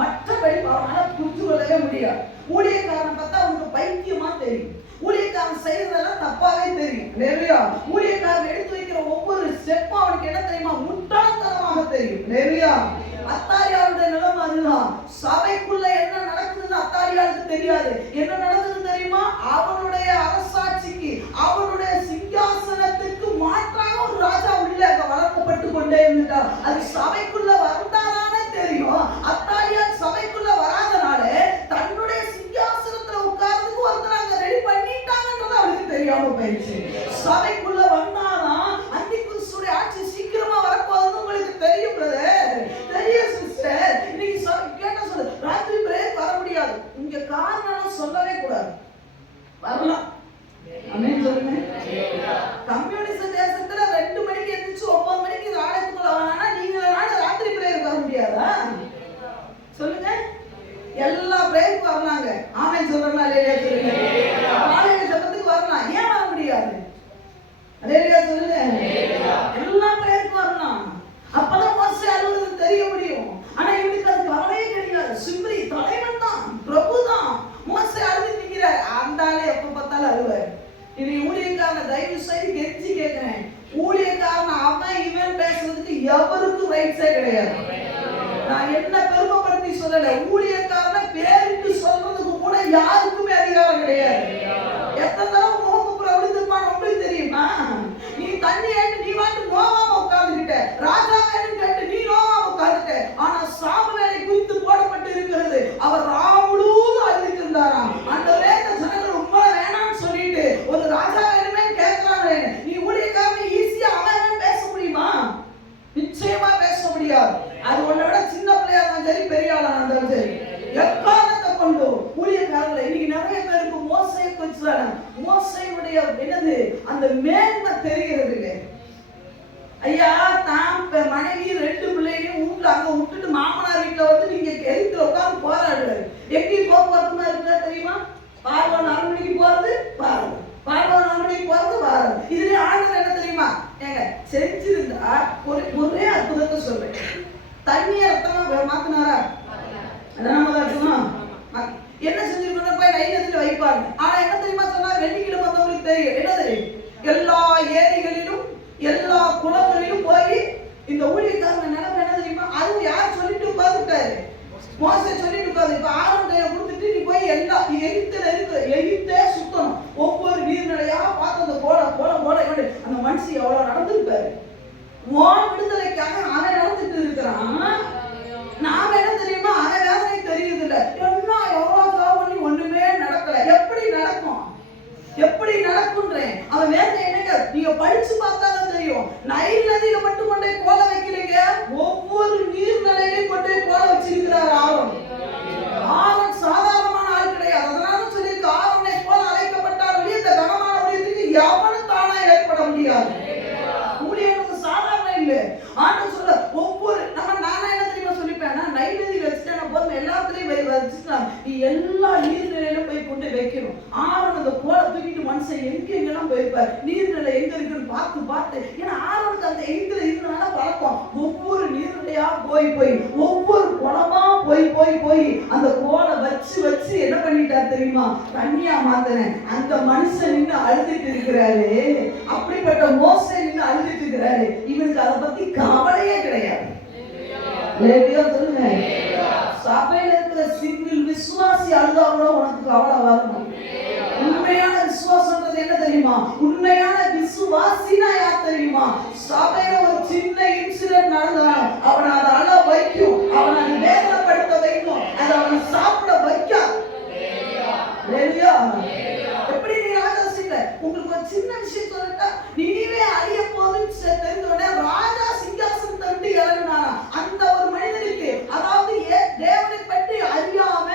மற்றபடி அவனால புரிஞ்சு கொள்ளவே முடியாது. ஊழியக்காரன் பார்த்தா அவனுக்கு பைத்தியமா தெரியும். ஊழியக்காரன் செய்யறதெல்லாம் தப்பாவே தெரியும். ஹalleluya. ஊழியக்காரன் எடுத்து வைக்கிற ஒவ்வொரு ஸ்டெப்பும் அவனுக்கு என்ன தெரியுமா, முட்டாள்தனமாக தெரியும். ஹalleluya. அத்தாரியாளுடைய நிலைமை அதுதான். சபைக்குள்ள என்ன நடக்குதுன்னு அத்தாரியாளுக்கு தெரியாது. என்ன நடக்குதுன்னு தெரியுமா, அவனுடைய அரசாட்சிக்கு அவனுடைய சிங்காசனத்துக்கு மாற்றாக ஒரு ராஜா உள்ள வளர்க்கப்பட்டு கொண்டே இருந்துட்டார். அது சபைக்குள்ள வந்தாதானே தெரியும். அத்தாரியால் சபைக்குள்ள வராதனால தன்னுடைய சிங்காசனத்துல உட்கார்றதுக்கு ஒருத்தர் அங்க ரெடி பண்ணிட்டாங்கன்றது அவனுக்கு தெரியாம போயிடுச்சு. சபைக்குள்ள வந்தாதான் அந்திகிறிஸ்துடைய ஆட்சி சீக்கிரமா வரப்போகுதுன்னு உங்களுக்கு தெரியும் பிரதர், தெரியும் சிஸ்டர். இன்னைக்கு கேட்டா சொல்லு, ராத்திரி பிரேயர் வர முடியாது. இங்க காரணம் சொல்லவே கூடாது, வரலாம். ஆமென் சொல்லுங்க. கம்யூனிஸ்ட் தேசத்துல 2 மணிக்கு எந்திரிச்சு 9 மணிக்கு ஆலயத்துக்குள்ள வரானா நீங்களால ராத்திரி பிரேயர் வர முடியாதா சொல்லுங்க? எல்லா பிரேயருக்கு வரலாங்க. ஆமென் சொல்றேன்னா இல்லையா சொல்லுங்க. காலையில ஜெபத்துக்கு வரலாம், ஏன் வர முடியாது? அல்லேலூயா சொல்லுங்க. எல்லா பிரேயருக்கு வரலாம். அப்பதான் மோசே அழுவது தெரிய முடியும். ஆனா இவனுக்கு அது கவலையே கிடையாது. சிம்ரி தலைவன் தான், பிரபு தான். மோசே அழுது நிக்கிறார். அந்தாலே எப்ப பார்த்தாலும் அழுவார். இது ஊழியக்காரனை தயவு செய்து கெஞ்சி கேட்கிறேன். ஊழியக்காரன் அவன் இவன் பேசுறதுக்கு எவருக்கும் ரைட்ஸே கிடையாது. நான் என்ன பெருமைப்படுத்தி சொல்லல, ஊழியக்காரனை பேருக்கு சொல்றதுக்கு கூட யாருக்குமே அதிகாரம் கிடையாது. எத்தனை தடவை முகப்புற விழுந்துப்பான் உங்களுக்கு தெரியுமா? நீ தண்ணி ஏட்டு நீ வாட்டு நோவாம உட்கார்ந்துகிட்ட, ராஜா வேணும் கேட்டு நீ நோவாம உட்கார்ந்துட்ட. ஆனா சாமுவேலை குறித்து போடப்பட்டு இருக்கிறது, அவர் ராமுழுது அழுதுட்டு இருந்தாராம். அந்த வேத ஜனங்கள் உண்மை வேணாம்னு சொல்லிட்டு ஒரு ராஜா வேணுமே கேட்கிறாங்க. நீ ஊழியக்காரன் ஈஸியா அவன் பேச முடியுமா? நிச்சயமா பேச முடியாது. அது உன்னை விட சின்ன பிள்ளையா இருந்தாலும் சரி, பெரிய ஆளா இருந்தாலும் சரி, எக்காரணத்தை கொண்டு ஊழியக்காரர்களை இன்னைக்கு நிறைய பேருக்கு மோசையை குறிச்சாங்க. மோசையுடைய என்னது அந்த மேன்மை தெரிகிறது இல்லை. ஐயா தான் மனைவி 2 பிள்ளைகளையும் வீட்டுல அங்க விட்டுட்டு மாமனார் வீட்டுல வந்து நீங்க எழுத்துல உட்கார்ந்து போராடுறாரு. எப்படி போக்குவரத்துமா இருக்கா தெரியுமா? பார்வன் 4 மணிக்கு போறது பாருங்க, பார்வன் 4 மணிக்கு போறது பாருங்க. இதுல ஆண்டவர் என்ன தெரியுமா, ஏங்க செஞ்சிருந்தா ஒரே அற்புதத்தை சொல்றேன். தண்ணியை ரத்தமா மாத்தினாரா? என்ன செஞ்சிருக்கணும், போய் நைலத்துல வைப்பாங்க. ஆனா என்ன தெரியுமா சொன்னா, வெள்ளிக்கிழமை வந்தவங்களுக்கு தெரியும். என்ன தெரியும், எல்லா ஏரிகளிலும் எல்லா குளங்களிலும் போய் இந்த ஊழியக்காரங்க நிலைமை என்ன தெரியுமா, அது யார் சொல்லிட்டு உட்கார்ந்துட்டாரு, மோசே சொல்லிட்டு உட்கார்ந்து. இப்ப ஆரோன் கையில கொடுத்துட்டு நீ போய் எல்லா எகிப்துல இருக்கிற எகிப்தே சுத்தணும், ஒவ்வொரு நீர்நிலையா பார்த்து அந்த போட போட போட அந்த மனுஷன் எவ்வளவு நடந்திருப்பாரு. வான் விடுதலைக்காக அவன் நடந்துட்டு இருக்கிறான். நாம என்ன தெரியுமா, அவன் வேதனை தெரியுது இல்ல, என்ன எவ்வளவு ஜாப் பண்ணி ஒண்ணுமே நடக்கல. எப்படி நடக்கும், எப்படி நடக்கும்ன்றேன். அவன் வேதனை என்னங்க நீங்க படிச்சு பார்த்தாதான் தெரியும். நைல் நதியில மட்டும் கொண்டே கோல வைக்கிறீங்க, ஒவ்வொரு நீர்நிலையிலையும் கொண்டே கோல வச்சிருக்கிறார் ஆரோன். ஆரோன் சாதாரணமான ஆள் கிடையாது. அதனால சொல்லியிருக்கு, ஆரோனை போல அழைக்கப்பட்டார் வெளியே இந்த கனமான ஊழியத்துக்கு எவனும் தானா ஏற்பட முடியாது. ஊழியனுக்கு சாதாரண இல்லை. ஆண்டவர் சொல்ல ஒவ்வொரு நானா என்ன தெரியுமா சொல்லிப்பேன், நைல் நதியில வச்சுட்டேன் போதும், எல்லாத்துலயும் வச்சுட்டா நீ எல்லா நீர்நிலையிலும் போய் கொண்டு வைக்கணும். ஆரோன் அந்த கோலை தூக்கிட்டு மனுஷன் எங்கெங்கெல்லாம் போயிருப்பார், நீர்நிலை எங்க இருக்குன்னு பார்த்து பார்த்து. ஏன்னா ஆரோனுக்கு அந்த எங்கில இருந்தனால பழக்கம். ஒவ்வொரு நீர்நிலையா போய் போய் ஒவ்வொரு குளமா போய் போய் போய் அந்த கோலை வச்சு வச்சு என்ன பண்ணிட்டார் தெரியுமா, தண்ணியா மாத்தினேன். அந்த மனுஷன் நின்று அழுதுட்டு இருக்கிறாரு. அப்படிப்பட்ட மோசே நின்று அழுதுட்டு இருக்கிறாரு. இவனுக்கு அதை பத்தி கவலையே கிடையாது. சொல்லுங்க, சபையில இருக்கிற சிங்கிள் விசுவாசி அழுதாவோட உனக்கு கவலை வரணும். உண்மையான விசுவாசம்ன்றது என்ன தெரியுமா, உண்மையான விசுவாசினா யார் தெரியுமா, சபையில ஒரு சின்ன இன்சிடென்ட் நடந்தாலும் அவனை அதை அழ வைக்கும், அவனை அதை வேதனைப்படுத்த வைக்கும், அதை அவனை சாப்பிட வைக்கும். எப்படி நீங்க ஆலோசிக்கல, உங்களுக்கு ஒரு சின்ன விஷயம் சொல்லிட்டா நினைவே அழிய போதுன்னு தெரிஞ்சோடனே ராஜா சிங்காசனத்தை விட்டு இறங்கினாரா. அந்த ஒரு மனிதனுக்கு, அதாவது தேவனை பற்றி அறியாம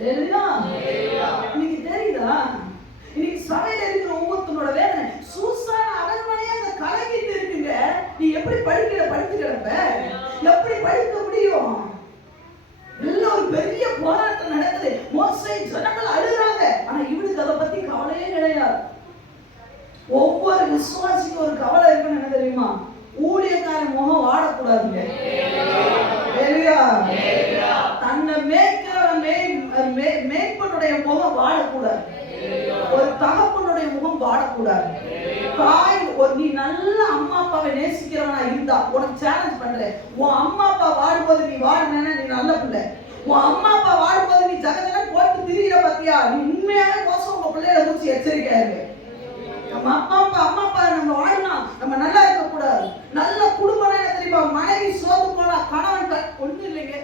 இன்னைக்கு தெரியுதா? இன்னைக்கு சபையில இருக்கிற ஒவ்வொருத்தனோட வேதனை. சூசான அரண்மனையா அங்க கலங்கிட்டு இருக்குங்க. நீ எப்படி படிச்சு கிடப்ப? எப்படி படிக்க முடியும்? எல்லாம் ஒரு பெரிய போராட்டம் நடக்குது. மோசே ஜனங்கள் அழுறாங்க. ஆனா இவனுக்கு அதை பத்தி கவலையே கிடையாது. ஒவ்வொரு விசுவாசிக்கும் ஒரு கவலை இருக்குன்னு என்ன தெரியுமா? ஊழியக்காரன் முகம் வாடக்கூடாதுங்க. தன்னை மேய்ப்பனுடைய முகம் வாடக்கூடாது. ஒரு தகப்பனுடைய முகம் வாடக்கூடாது. தாய் நீ நல்ல அம்மா அப்பாவை நேசிக்கிறவனா இருந்தா உனக்கு சேலஞ்ச் பண்றேன். உன் அம்மா அப்பா வாடும்போது நீ வாடுனா நீ நல்ல பிள்ளை. உன் அம்மா அப்பா வாடும்போது நீ ஜகதெல்லாம் போட்டு திரியிற பத்தியா, நீ உண்மையாக மோசம் உங்க பிள்ளைகளை குறிச்சு எச்சரிக்கையா இருக்கு. நம்ம அம்மா அப்பா நம்ம வாழலாம், நம்ம நல்லா இருக்க கூடாது. நல்ல குடும்பம் என்ன தெரியுமா? மனைவி சோர்ந்து போனா கணவன் ஒண்ணு இல்லைங்க.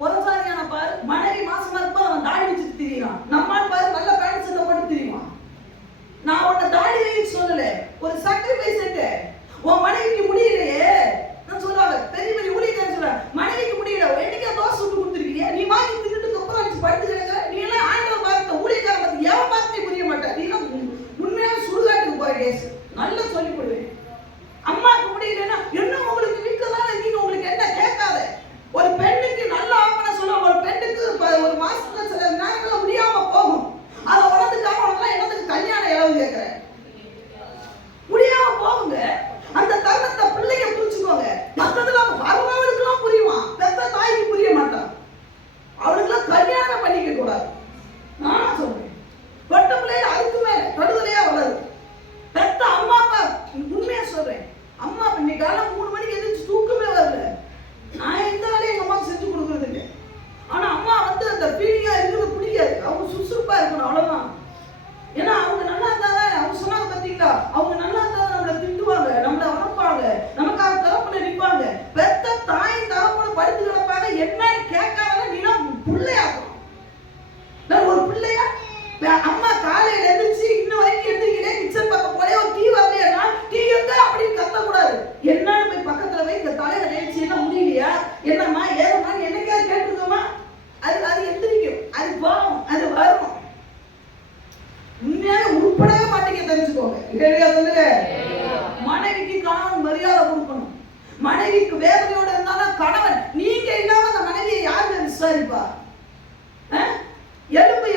பொறசாரியான பாரு, மனைவி மாசமா இருப்பா அவன் தாடி வச்சுட்டு திரியான். நம்மால் பாரு நல்ல பேண்ட் சட்டை போட்டு திரிவான். நான் உன்னை தாடி வைக்க சொல்லல, ஒரு சாக்ரிஃபைஸ் இருக்கு. உன் மனைவிக்கு முடியலையே நான் சொல்லுவாங்க, பெரிய பெரிய ஊழியக்காரன் சொல்றேன், மனைவிக்கு முடியல என்னைக்கா தோசை சுட்டு கொடுத்துருக்கீங்க, நீ வாங்கி தின்னுட்டு அப்புறம் அடிச்சு படுத்து கிடக்குற. நீ எல்லாம் ஆண்டவர் பார்த்த ஊழியக்காரன் பார்த்து எவன் பார்த்து புரிய மாட்டேன். நீ எல்லாம் உண்மையான சுடுகாட்டுக்கு போற கேஸ். நல்லா சொல்லி போடுவேன். அம்மாவுக்கு முடியலன்னா என்ன உங்களுக்கு வீட்டுல தான் இருக்கீங்க, உங்களுக்கு என்ன கேட்காத. ஒரு பெண்ணுக்கு நல்ல ஆப்பனை சொல்லுவாங்க, ஒரு பெண்ணுக்கு ஒரு மாசத்துல சில நேரங்கள முடியாம போகும். அதை உணர்ந்துக்காம உனக்கு என்னதுக்கு கல்யாண இளவு கேட்கிறேன். முடியாம போகுங்க. அந்த தருணத்தை பிள்ளைங்க புரிச்சுக்கோங்க. மற்றதுல அவங்களுக்குலாம் புரியுமா, பெத்த தாய்க்கு புரிய மாட்டான். அவளுக்குலாம் கல்யாணம் பண்ணிக்க கூடாது. நானா சொல்றேன், பட்ட பிள்ளைங்க அதுக்கு மேல கடுதலையா வளருது. பெத்த அம்மா அப்பா உண்மையா சொல்றேன், அம்மா இன்னைக்கு காலம் 3 மணிக்கு எந்திரிச்சு தூக்கமே வரல. நான் எந்த வேலையும் எங்க அம்மாவுக்கு செஞ்சு கொடுக்கறது இல்லை. ஆனா அம்மா வந்து அந்த பீடியா இருக்கிறது பிடிக்காது. அவங்க சுறுசுறுப்பா இருக்கணும், அவ்வளவுதான். ஏன்னா அவங்க நல்லா இருந்தாதான், அவங்க சொன்னாங்க பார்த்தீங்களா, அவங்க நல்லா இருந்தாதான் நம்மளை திட்டுவாங்க, நம்மளை வளர்ப்பாங்க, நமக்காக தரப்புல நிற்பாங்க. பெத்த தாயின் தரப்புல படுத்து கிடப்பாங்க. என்னன்னு கேட்காத நீனா பிள்ளையாக்கும். நான் ஒரு பிள்ளையா அம்மா காலையில எழுந்திரிச்சு இன்னும் வரைக்கும் எழுந்திரிக்கிறேன், கிச்சன் பக்கம் போய் ஒரு டீ வரலையா, டீ எங்க அப்படின்னு கத்தக்கூடாது. என்னன்னு போய் பக்கத்துல போய் இந்த தலையில நினைச்சு என்ன முடியலையா, என்னம்மா ஏதம்மா என்னைக்காவது கேட்டுருக்கோமா? அது எந்திரிக்கும், அது போகும், அது வரும். உண்மையாக உருப்படவே மாட்டீங்க, தெரிஞ்சுக்கோங்க. இல்லையா சொல்லுங்க. மனைவிக்கு கணவன் மரியாதை கொடுக்கணும். மனைவிக்கு வேதனையோட இருந்தாலும் கணவன், நீங்க இல்லாம அந்த மனைவியை யாருமே விசாரிப்பா?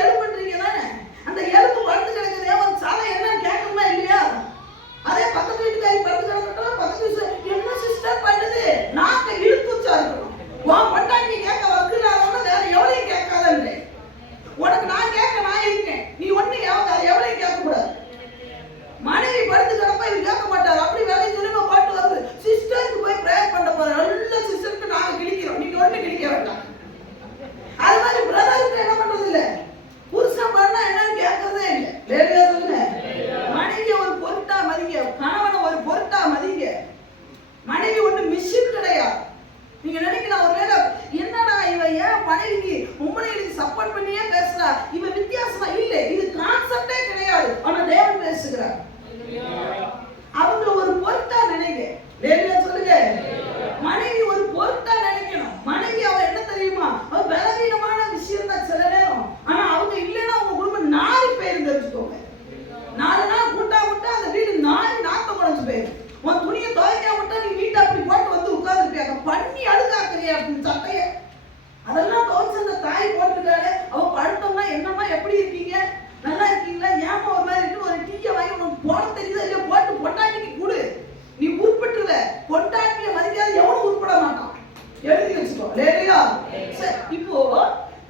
எலும்புன்றீங்க தானே, அந்த எலும்பு படுத்து கிடக்குதே ஒரு சாலை என்னன்னு கேட்கணுமா இல்லையா? அதே பக்கத்து வீட்டுக்காரி படுத்து கிடக்கட்டும், பக்கத்து என்ன சிஸ்டர் பண்ணுது, நாக்க இழுத்துச்சா இருக்கணும். உன் பொண்டாட்டி கேட்க வக்குறாங்க, வேற எவ்வளையும் கேட்காதன்றேன். உனக்கு நான் கேட்க நான் இருக்கேன், நீ ஒண்ணு எவ்வளையும் கேட்க கூடாது. மனைவி படுத்து கிடப்பா இவர் கேட்க மாட்டார். அப்படி வேலை சொல்லி பாட்டு வருது, சிஸ்டருக்கு போய் பிரேயர் பண்ண போறேன், நல்ல சிஸ்டருக்கு நாங்க கிழிக்கிறோம், நீங்க ஒண்ணு கிழிக்க வேண்டாம். அது மாதிரி பிரதருக்கு என்ன பண்றது இல்ல, புருஷன் பண்ணா என்னன்னு கேட்கறதே இல்லை. வேலையா சொல்லுங்க. மனைவியை ஒரு பொருட்டா மதிங்க, கணவனை ஒரு பொருட்டா மதிங்க. மனைவி ஒண்ணு மிஷின் கிடையாது. நீங்க நினைக்கலாம் ஒருவேளை என்னடா இவ ஏன் மனைவிக்கு உண்மையிலுக்கு சப்போர்ட் பண்ணியே பேசுறா, இவ வித்தியாசமா இல்லை, இது கான்செப்டே கிடையாது. ஆனா தேவன் பேசுகிறார். அவங்க ஒரு பொருட்டா நினைங்க. வேலையா சொல்லுங்க. மனைவி ஒரு பொருட்டா நினைக்கணும். மனைவி அவ என்ன தெரியுமா, அவ பலவீனமான விஷயம் தான் சில நேரம். ஆனா அவங்க இல்லைன்னா உங்க குடும்பம் நாரி போயிருந்து தெரிஞ்சுக்கோங்க. 4 நாள் கூட்டா அந்த வீடு நாரி நாத்தம் குறைஞ்சு போயிடும். உன் துணியை துவைக்க விட்டா நீ வீட்டை அப்படி போட்டு வந்து உட்கார்ந்துருப்பியாங்க, பண்ணி அழுகாக்குறியா அப்படின்னு சட்டைய அதெல்லாம் துவைச்சு அந்த தாய் போட்டுருக்காரு. அவ படுத்தோம்னா என்னம்மா எப்படி இருக்கீங்க, நல்லா இருக்கீங்களா, ஏமா ஒரு மாதிரி இருக்கு, ஒரு டீயை வாங்கி உனக்கு போட தெரியுதா இல்லையா, போட்டு பொண்டாட்டிக்கு கூடு, நீ உருப்பிட்டுருவ. பொண்டாட்டிய மதிக்காத எவனும் உருப்பட மாட்டான், எழுதி வச்சுக்கோ. இல்லையா? இப்போ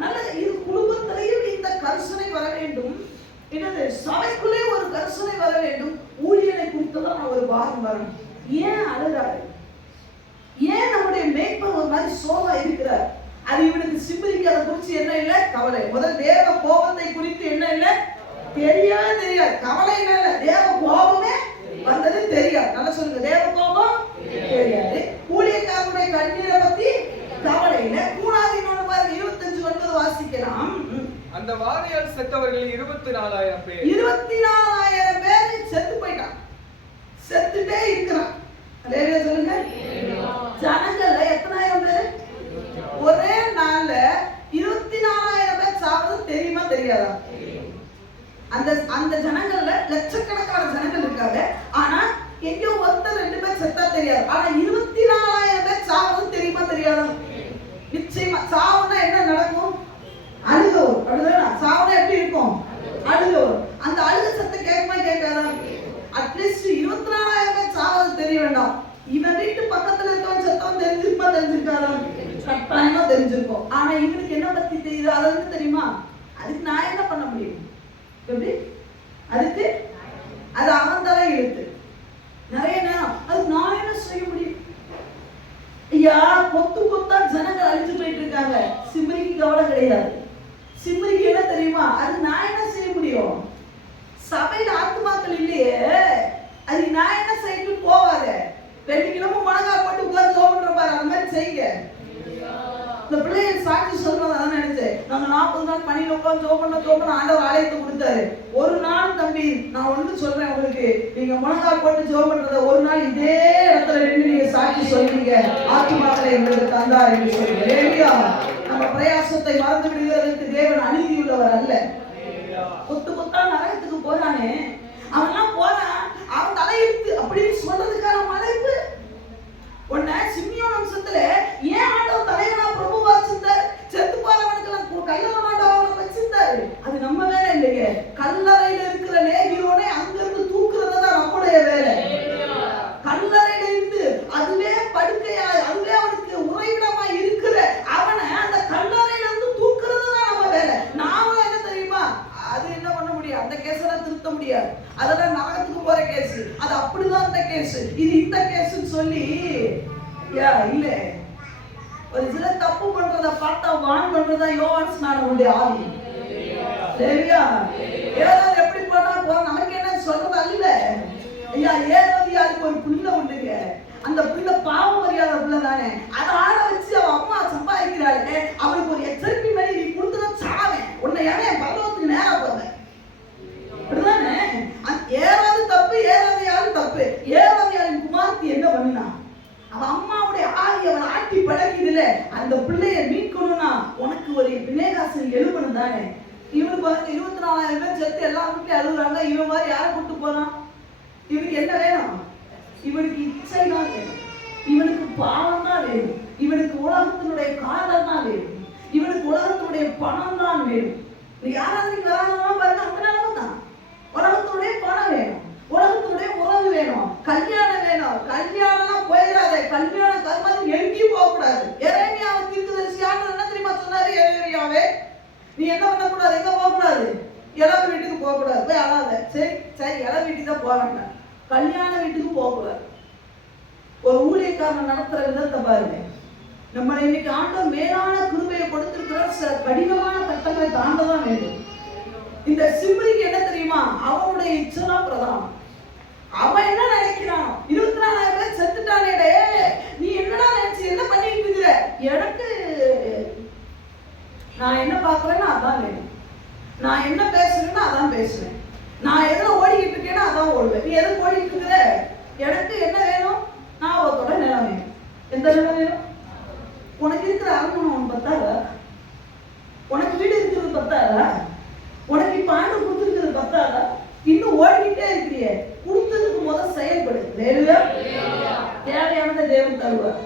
நல்லது, இது குடும்பத்திலையும் இந்த கரிசனை வர வேண்டும். என்னது, சபைக்குள்ளே ஒரு கரிசனை வர வேண்டும். ஊழியனை குறித்துதான் ஒரு பாரம் வரணும். ஏன் அழுறாரு, ஏன் நம்முடைய மேய்ப்பர் ஒரு மாதிரி சோகா இருக்கிறார்? அது இவனுக்கு சிம்பரிக்கு அதை குறித்து என்ன இல்லை, கவலை. முதல் தேவ கோபத்தை குறித்து என்ன இல்லை, தெரியாது. கவலை இல்லை, தேவ கோபமே வந்தது தெரியாது. நல்லா சொல்லுங்க, தேவ கோபம் தெரியாது. ஊழியக்காரனுடைய கண்ணீரை பத்தி கவலை இல்லை. 3வது இன்னொன்று பாருங்க, 25:9 வாசிக்கலாம். அந்த வாதையால் செத்தவர்கள் 24,000 பேர். 24,000 பேர் செத்து போயிட்டான், செத்துட்டே இருக்கிறான். அல்லேலூயா சொல்லுங்க. ஜனங்கள்ல எத்தனாயிரம் பேர்? ஒரே நாள்ல 24,000 பேர் சாவது தெரியும். தெரியாதா? அந்த அந்த ஜனங்கள்ல லட்சக்கணக்கான ஜனங்கள் இருக்காங்க. ஆனா எங்கேயோ ஒருத்தர் 2 பேர் செத்தா தெரியாது. ஆனா 24,000 பேர் சாவது தெரியுமா தெரியாதா? நிச்சயமா. சாவுனா என்ன நடக்கும்? அழுக வரும். அப்படிதானே? சாவுனா எப்படி இருக்கும்? அழுக வரும். அந்த அழுக சத்தம் கேட்குமா கேட்காதா? அட்லீஸ்ட் 24,000 பேர் சாவது தெரிய வேண்டாம். இவன் வீட்டு பக்கத்துல இருக்கவன் செத்தவன் தெரிஞ்சிருக்காதா? கட்டாயமா தெரிஞ்சிருக்கும். ஆனா இவனுக்கு என்ன பத்தி தெரியுது? அது வந்து தெரியுமா? அதுக்கு நான் என்ன பண்ண முடியும்? எப்படி? அதுக்கு அது அவன் தலை எழுத்து. நிறைய நேரம் அது நான் என்ன செய்ய முடியும்? ஐயா, கொத்து கொத்தா ஜனங்கள் அழிஞ்சு போயிட்டு இருக்காங்க. சிம்ரிக்கு கவலை கிடையாது. சிம்ரிக்கு என்ன தெரியுமா? அது நான் என்ன செய்ய முடியும்? சபையில ஆத்துமாக்கள் இல்லையே, அது நான் என்ன செய்யணும்? போவாத. 2 கிலோமீட்டர் முழங்கால் போட்டு உட்கார்ந்து ஜெபம் பாரு, அந்த மாதிரி செய்யுங்க. இந்த பிள்ளைகள் சாட்சி சொல்றத நான் நினைச்சேன். நாங்க 40 நாள் பணியில உட்கார்ந்து ஜெபம் பண்ண ஆண்டவர் ஆலயத்தை கொடுத்தாரு. ஒரு நாள் தம்பி நான் ஒன்று சொல்றேன் உங்களுக்கு, நீங்க முழங்கால் போட்டு ஜெபம் பண்றத ஒரு நாள் இதே இடத்துல நின்று நீங்க சாட்சி சொல்றீங்க, ஆத்துமாக்களை எங்களுக்கு தந்தார் என்று சொல்றீங்க. ஏலியா, நம்ம பிரயாசத்தை மறந்து விடுவதற்கு தேவன் அநீதி உள்ளவர் அல்ல. கொத்து கொத்தா நரகத்துக்கு போறானே, அவன்லாம் போறான், அவன் தலையெழுத்து அப்படின்னு சொல்றதுக்கான மலைப்பு. உன்னை சிமியோன் வம்சத்துல ஏன் ஆண்டவர் தலைவனா பிரபுவா வச்சிருந்தாரு? செத்து போறவனுக்கு கையவனாண்டவனை வச்சிருந்தாரு. அது நம்ம வேலை இல்லைங்க. கல்லறையில இருக்கிற லேகியோனை அங்கிருந்து தூக்குறது தான் நம்முடைய வேலை. கல்லறையில இருந்து அதுவே படுக்கையா, அதுவே அவனுக்கு உறைவிடமா இருக்கிற அவனை அந்த கல்லறையில இருந்து தூக்குறது தான் நம்ம வேலை. நாம என்ன தெரியுமா? அது என்ன பண்ண முடியும்? அந்த கேஸெல்லாம் திருத்த முடியாது. அதெல்லாம் நரகத்துக்கு போற கேஸ். அது அப்படிதான் அந்த கேஸ், இது இந்த கேஸ்ன்னு சொல்லி இல்ல. ஒரு சில தப்பு பண்றத பார்த்தா வான் பண்றதா யோவான் ஸ்நானனுடைய ஆவி. சரியா? ஏதாவது எப்படி பண்ணா போ, நமக்கு என்ன சொல்றது அல்ல. ஐயா, ஏரோதியாளுக்கு ஒரு புள்ள உண்டுங்க. அந்த புள்ள பாவம் அறியாத புள்ள தானே. அதை ஆட வச்சு அவ அம்மா சம்பாதிக்கிறாளே, அவளுக்கு ஒரு எச்சரிக்கை மாதிரி நீ கொடுத்துதான் சாவேன், உன்னை ஏன் பரலோகத்துக்கு நேரா போவேன். அப்படிதானே? ஏறாவது தப்பு, ஏறாதையாலும் தப்பு. ஏறாதையாளின் குமார்த்தி என்ன பண்ணினா? அவன் அம்மாவுடைய ஆவி அவன் ஆட்டி பழகிதுல, அந்த பிள்ளைய மீட்கணும்னா உனக்கு ஒரு வினேகாசன் எழுபணும் தானே. இவனுக்கு பாருங்க 24,000 பேர் செத்து எல்லா வீட்லயும் அழுகுறாங்க. இவன் மாதிரி யாரை கூட்டு போறான்? இவனுக்கு என்ன வேணும்? இவனுக்கு இச்சை தான் வேணும். இவனுக்கு பாவம் தான் வேணும். இவனுக்கு உலகத்தினுடைய காதல் தான் வேணும். இவனுக்கு உலகத்தினுடைய பணம் தான் வேணும். நீ யாராவது வராதவங்க பாருங்க, அந்த நிலைமை தான். உலகத்துடைய பணம் வேணும், உலகத்துடைய உறவு வேணும், கல்யாணம் வேணும். கல்யாணம்லாம் போயிடாத. கல்யாண கர்மம் எங்கேயும் போக கூடாது. எரேமியாவை தீர்க்கதரிசி ஆண்டவர் என்ன தெரியுமா சொன்னாரு? எரேமியாவே, நீ என்ன பண்ண கூடாது? எங்க போக கூடாது? இளவு வீட்டுக்கு போக கூடாது. போய் அழாத. சரி சரி, இளவு வீட்டுக்கு தான் போறாங்க. கல்யாண வீட்டுக்கு போக கூடாது. ஒரு ஊழியக்காரன் நடத்துற விதத்தை பாருங்க. நம்ம இன்னைக்கு ஆண்டவர் மேலான கிருபையை கொடுத்திருக்கிறார். சில கடினமான கட்டங்களை தாண்டதான் வேண்டும். இந்த சிம்ரிக்கு என்ன தெரியுமா? அவனுடைய இச்சனா பிரதானம். அவன் என்ன நினைக்கிறான்? 24,000 பேர் செத்துட்டானே, நீ என்னடா நினைச்சு என்ன பண்ணிட்டு இருக்கிற? எனக்கு நான் என்ன பாக்குறேன்னா அதான் வேணும். நான் என்ன பேசுறேன்னா அதான் பேசுறேன். நான் எதுல ஓடிக்கிட்டு இருக்கேன்னா அதான் ஓடுவேன். நீ எதுக்கு ஓடிக்கிட்டு இருக்கிற? எனக்கு என்ன வேணும்? நான் ஒருத்தோட நிலம் வேணும். எந்த நிலம் வேணும்? உனக்கு இருக்கிற அரண்மனை உனக்கு பத்தாதா? உனக்கு வீடு இருக்கிறது பத்தாதா? உனக்கு இப்ப ஆண்டு கொடுத்துருக்கிறது பத்தாதா? இன்னும் ஓடிக்கிட்டே இருக்கிறிய. கொடுத்ததுக்கு முதல் செயல்படு. தேவையானதை தேவன் தருவார்.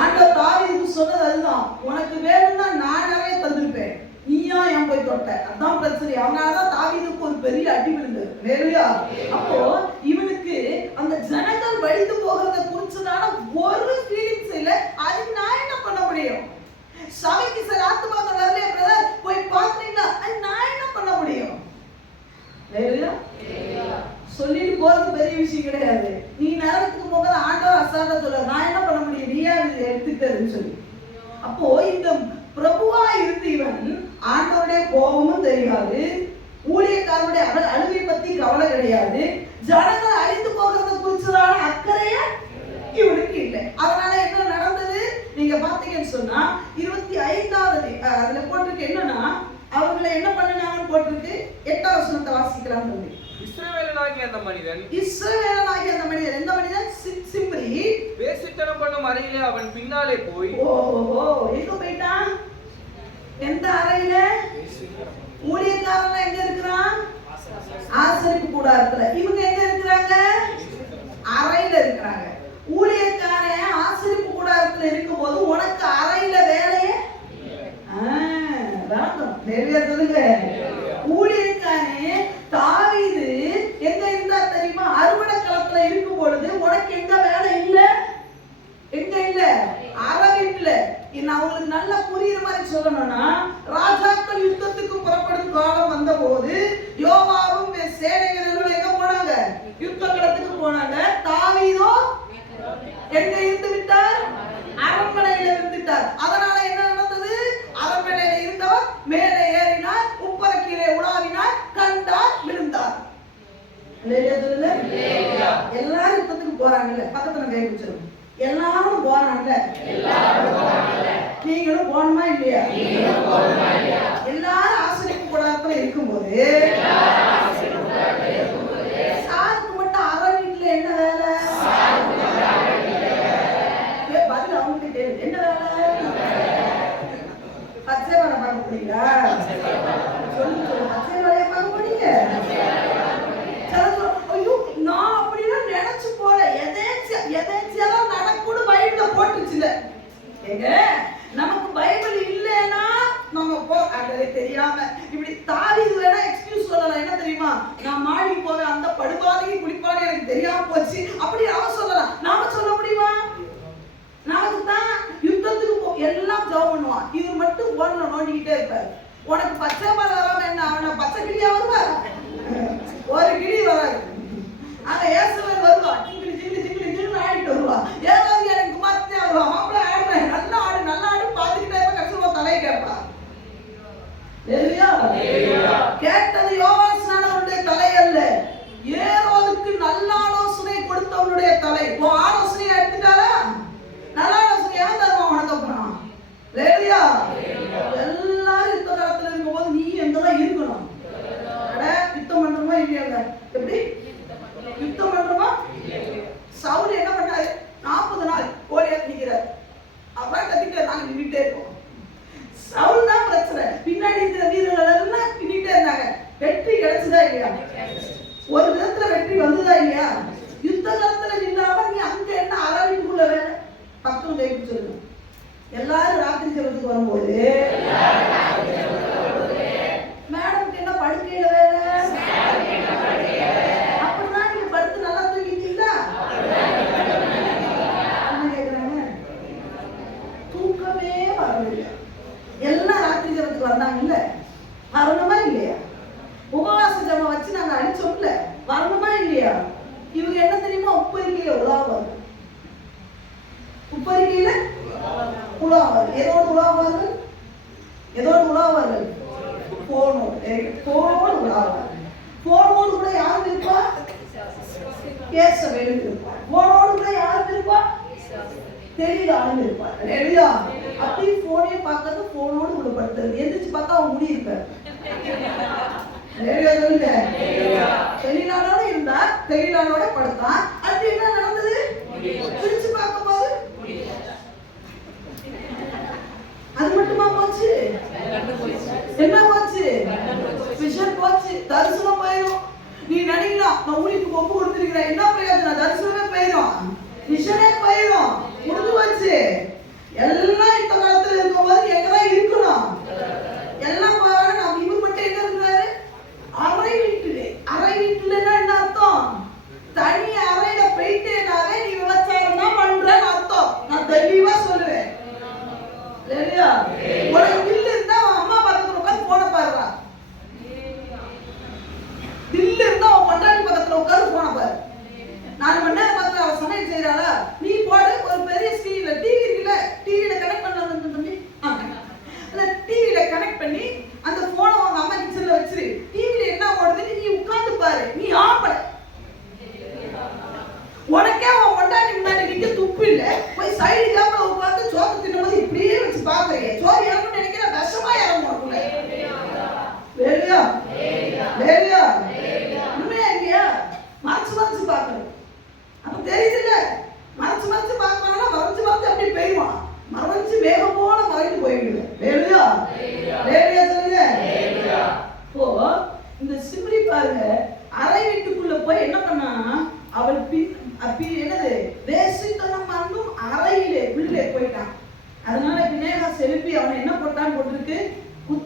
ஆண்டவர் தாவீதுக்கு சொன்னது அதுதான். உனக்கு வேணும்னா நான் நிறைய தந்திருப்பேன், நீயா ஏன் போய் தொட்ட? அதான் பிரச்சனை. அவனாலதான் தாவீதுக்கு ஒரு பெரிய அடி விழுந்தது. வேலையா? அப்போ இவனுக்கு அந்த ஜனங்கள் வழிந்து போகிறத குறிச்சதான ஒரு ஃபீலிங்ஸ் இல்ல. அதுக்கு நான் என்ன பண்ண முடியும்? சபைக்கு சில ஆத்துமாக்கள் வரலையா பிரதர், போய் பாக்குறீங்களா? அது நான் என்ன பண்ண முடியும்? வேலையா? சொல்லிட்டு போறது பெரிய விஷயம் கிடையாது. நீ நரகத்துக்கு போக ஆண்டவர் அசால்ட்டா சொல்ல, நான் என்ன பண்ண முடியும்? நீயா எடுத்துக்கிட்டதுன்னு சொல்லி. அப்போ இந்த பிரபுவா இருந்து இவன் ஆண்டவருடைய கோபமும் தெரியாது, ஊழியக்காரனுடைய அழுகை பத்தி கவலை கிடையாது, ஜனங்கள் அழிந்து போகிறத குறிச்சதான அக்கறைய இவனுக்கு இல்லை. அதனால என்ன நடந்தது நீங்க பாத்தீங்கன்னு சொன்னா 25வது அதுல போட்டிருக்கு. என்னன்னா அவங்களை என்ன பண்ணாங்கன்னு போட்டிருக்கு. 8ஆம் வசனத்தை வாசிக்கலாம் தம்பி. இஸ்ரவேலனாகிய அந்த மனிதன் எந்த மனிதன்? சிம்ரி வேசித்தனம் பண்ணும் அறையிலே அவன் பின்னாலே போய். ஓஹோ, எங்க போயிட்டான்? எந்த அறையில? ஊழியக்கார கூடாரத்துல. இவங்க எங்க இருக்கிறாங்க? அறையில இருக்கிறாங்க. ஊழியக்காரன் ஆசரிப்பு கூடாரத்துல இருக்கும் போது உனக்கு அறையில வேலையே சொல்லுங்க. ஊழியக்காரன் தாவீது எங்க இருந்தா தெரியுமா? அறுவடை களத்துல இருக்கும் பொழுது உனக்கு எங்க வேலை இல்ல? எங்க இல்ல? அறை வீட்டுல. நான் உங்களுக்கு நல்லா புரியுற மாதிரி சொல்லணும்னா, ராஜாக்கள் யுத்தத்துக்கு புறப்படும் காலம் வந்த போது யோவாவும் சேனை வீரர்களும் எங்க போனாங்க? யுத்த களத்துக்கு போனாங்க. தாவீதோ எங்க இருந்து விட்டார்? அரண்மனையில இருந்துட்டார். அதனால என்ன நடந்தது? அரண்மனையில இருந்தவர் மேலே ஏறினார், உப்பர கீழே உலாவினார், கண்டார், விழுந்தார். எல்லாரும் யுத்தத்துக்கு போறாங்கல்ல, பக்கத்துல கை பிடிச்சிருங்க. எல்லாரும் போறாங்க, நீங்களும் போகணுமா இல்லையா? எல்லாரும் ஆசிரியப்பு கூடாரத்துல இருக்கும்போது சாருக்கு மட்டும் அறை வீட்டுல என்ன வேலை? பதில் அவங்க என்ன வேலை? பச்சை வேலை பார்க்க போறீங்களா? சொல்லு பச்சை வேலையை பார்க்க போறீங்க? ஐயோ நான் அப்படிலாம் நினைச்சு போல, எதேச்சியெல்லாம் நடக்கும்னு பைபிள்ல போட்டுச்சுல. ஏங்க நமக்கு பைபிள் இல்லைன்னா நம்ம அது தெரியாம இப்படி தாவீது வேணா எக்ஸ்கியூஸ் சொல்லலாம். என்ன தெரியுமா? நான் மாடி போவேன், அந்த படுபாதைக்கு குளிப்பாடு எனக்கு தெரியாம போச்சு அப்படி அவன் சொல்லலாம். நாம சொல்ல முடியுமா? நமக்கு தான் யுத்தத்துக்கு எல்லாம் ஜெபம் பண்ணுவான். இது மட்டும் போன்ல நோண்டிக்கிட்டே இருப்பாரு. உனக்கு பச்சை பால் வராம என்ன? அவனை பச்சை கிளியா வருவார்? ஒரு கிளி வராது. ஆனா ஏசுவர் வருவான், ஜிங்கிலி ஜிங்கிலி ஜிங்கிலி ஜிங்கிலி ஆடிட்டு வருவான். ஏதாவது எனக்கு குமாரத்தே வருவான், மாப்பிள்ள ஆடுறேன், நல்லா ஆடு நல்லா ஆடு பார்த்துக்கிட்டே இருப்ப. கஷ்டமா தலையை கேட்பான். கேட்டது யோவான் ஸ்நானனுடைய தலை அல்ல, ஏரோதுக்கு நல்ல ஆலோசனை கொடுத்தவனுடைய தலை. ஆலோசனையை எடுத்துட்டாரா? நல்ல ஆலோசனையா தருவான் உனக்கு. அப்புறம் எல்லாரும் யுத்த காலத்துல இருக்கும் போது நீ எங்கதான் இருக்கணும்? யுத்தம் பண்றோமா இல்லையாங்க? எப்படி யுத்தம் பண்றோமா? சவுல் என்ன பண்ணாரு? 40 நாள் கோலியாத் நிக்கிறார். அப்புறம் கத்திட்டு நாங்க நின்றுட்டே இருக்கோம். சவுல் தான் பிரச்சனை, பின்னாடி இருக்கிற வீரர்கள் எல்லாம் பின்னிட்டே இருந்தாங்க. வெற்றி கிடைச்சதா இல்லையா? ஒரு விதத்துல வெற்றி வந்ததா இல்லையா? யுத்த காலத்துல நின்றாம நீ அங்க என்ன அரவிக்குள்ள வேலை? பக்கம் கை பிடிச்சிருக்கணும். எல்லாரும் ராத்திரி ஜெபத்துக்கு வரும்போது மேடம்க்கு என்ன படுக்கையில வேலை? அப்படிதான் நீங்க படுத்து நல்லா தூங்கிட்டீங்களா? என்ன கேக்குறாங்க? தூக்கமே வரல. எல்லாம் ராத்திரி ஜெபத்துக்கு வந்தாங்கல்ல, வரணுமா இல்லையா? உபவாச ஜெபம் வச்சு நாங்க அடிச்சோம்ல, வரணுமா இல்லையா? இவங்க என்ன தெரியுமா? உப்பரிக்கையில உலாவாரு. உப்பரிக்கையில உலாவாரு. எதோடு உலாவாரு? எதோடு உலாவாரு? போனோடு உலாவாரு. போனோடு கூட யாரும் இருப்பா? பேச வேண்டும் இருப்பா. போனோடு கூட யாரும் இருப்பா? தெரியல ஆளுங்க இருப்பார். இல்லையா? அப்படி போனே பார்க்கறது, போனோடு கூட படுத்துறது. எந்திரிச்சு பார்த்தா அவன் முடி இருப்பார். தெளிவானோட இருந்தா, தெளிவானோட படுத்தான். அது என்ன நடந்தது? பிரிச்சு பார்க்கும் போது அது மட்டுமா போச்சு? என்ன போச்சு? விஷன் போச்சு, தரிசனம் போயிடும். நீ நினைக்கலாம் நான் ஊழிக்கு ஒப்பு கொடுத்துருக்கிறேன், என்ன பிரயோஜனம்? தரிசனமே போயிடும், விஷனே போயிடும், முடிஞ்சு போச்சு. எல்லாம் இந்த காலத்துல இருக்கும் போது எங்கதான் இருக்கணும்? எல்லாம் போறாங்க. நம்ம இவர் மட்டும் எங்க இருக்கிறாரு? அறை வீட்டுல. அறை வீட்டுலன்னா என்ன அர்த்தம்? தனி அறையில போயிட்டேனாவே நீ விவசாயம் தான் பண்றேன்னு அர்த்தம். நான் தெளிவா சொல்லுவேன். சரியா? உனக்கு தில்லு இருந்தா அம்மா பக்கத்துல உட்காந்து போன பாருடா. தில்லு இருந்தா உன் பொண்டாட்டி பக்கத்துல உட்காந்து போன பாரு. 4 மணி நேரம் பக்கத்துல அவ சமையல் செய்யறாளா, நீ போடு. ஒரு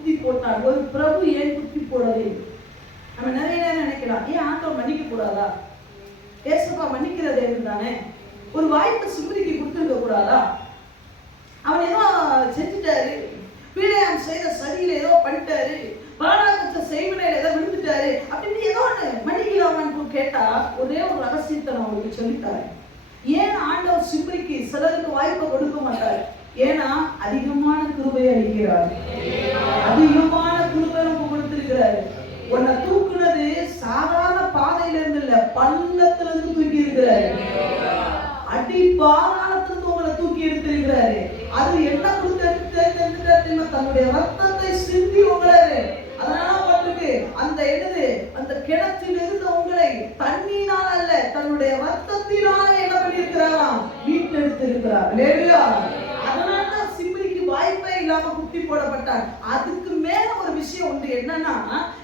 குத்தி போட்டார். ஒரு பிரபு ஏன் குத்தி போடவே? நம்ம நிறைய நேரம் நினைக்கலாம், ஏன் ஆண்டவர் மன்னிக்க கூடாதா? ஏசப்பா மன்னிக்கிற தேவன் தானே, ஒரு வாய்ப்பு சிம்ரிக்கு கொடுத்துருக்க கூடாதா? அவன் ஏதோ செஞ்சுட்டாரு, பீழையாம் செய்த சரியில ஏதோ பண்ணிட்டாரு, பாலாகத்த செய்வனையில ஏதோ விழுந்துட்டாரு அப்படின்னு ஏதோ ஒண்ணு மன்னிக்கலாமான்னு கேட்டா ஒரே ஒரு ரகசியத்தை நான் உங்களுக்கு சொல்லித்தாரு. ஏன் ஆண்டவர் சிம்ரிக்கு சிலருக்கு வாய்ப்பை கொடுக்க மாட்டார்? ஏன்னா அதிகமான கிருபை அளிக்கிறார், அதிகமான கிருபை நமக்கு கொடுத்திருக்கிறாரு. உன்னை தூக்குனது சாதாரண பாதையில இருந்து இல்ல, பள்ளத்துல இருந்து தூக்கி இருக்கிறாரு, அடி பாதாளத்திலிருந்து உங்களை தூக்கி எடுத்திருக்கிறாரு. அது என்ன கொடுத்து தன்னுடைய ரத்தத்தை சிந்தி உங்களாரு. அதனால பாட்டுக்கு அந்த என்னது, அந்த கிணற்றில் இருந்து உங்களை தண்ணீனால் அல்ல தன்னுடைய ரத்தத்தினால என்ன பண்ணியிருக்கிறாராம், மீட்டெடுத்திருக்கிறார். அதனால சிம்ரிக்கு வாய்ப்பே இல்லாம குத்தி போடப்பட்டார். அதுக்கு மேல ஒரு விஷயம் உண்டு. என்னன்னா,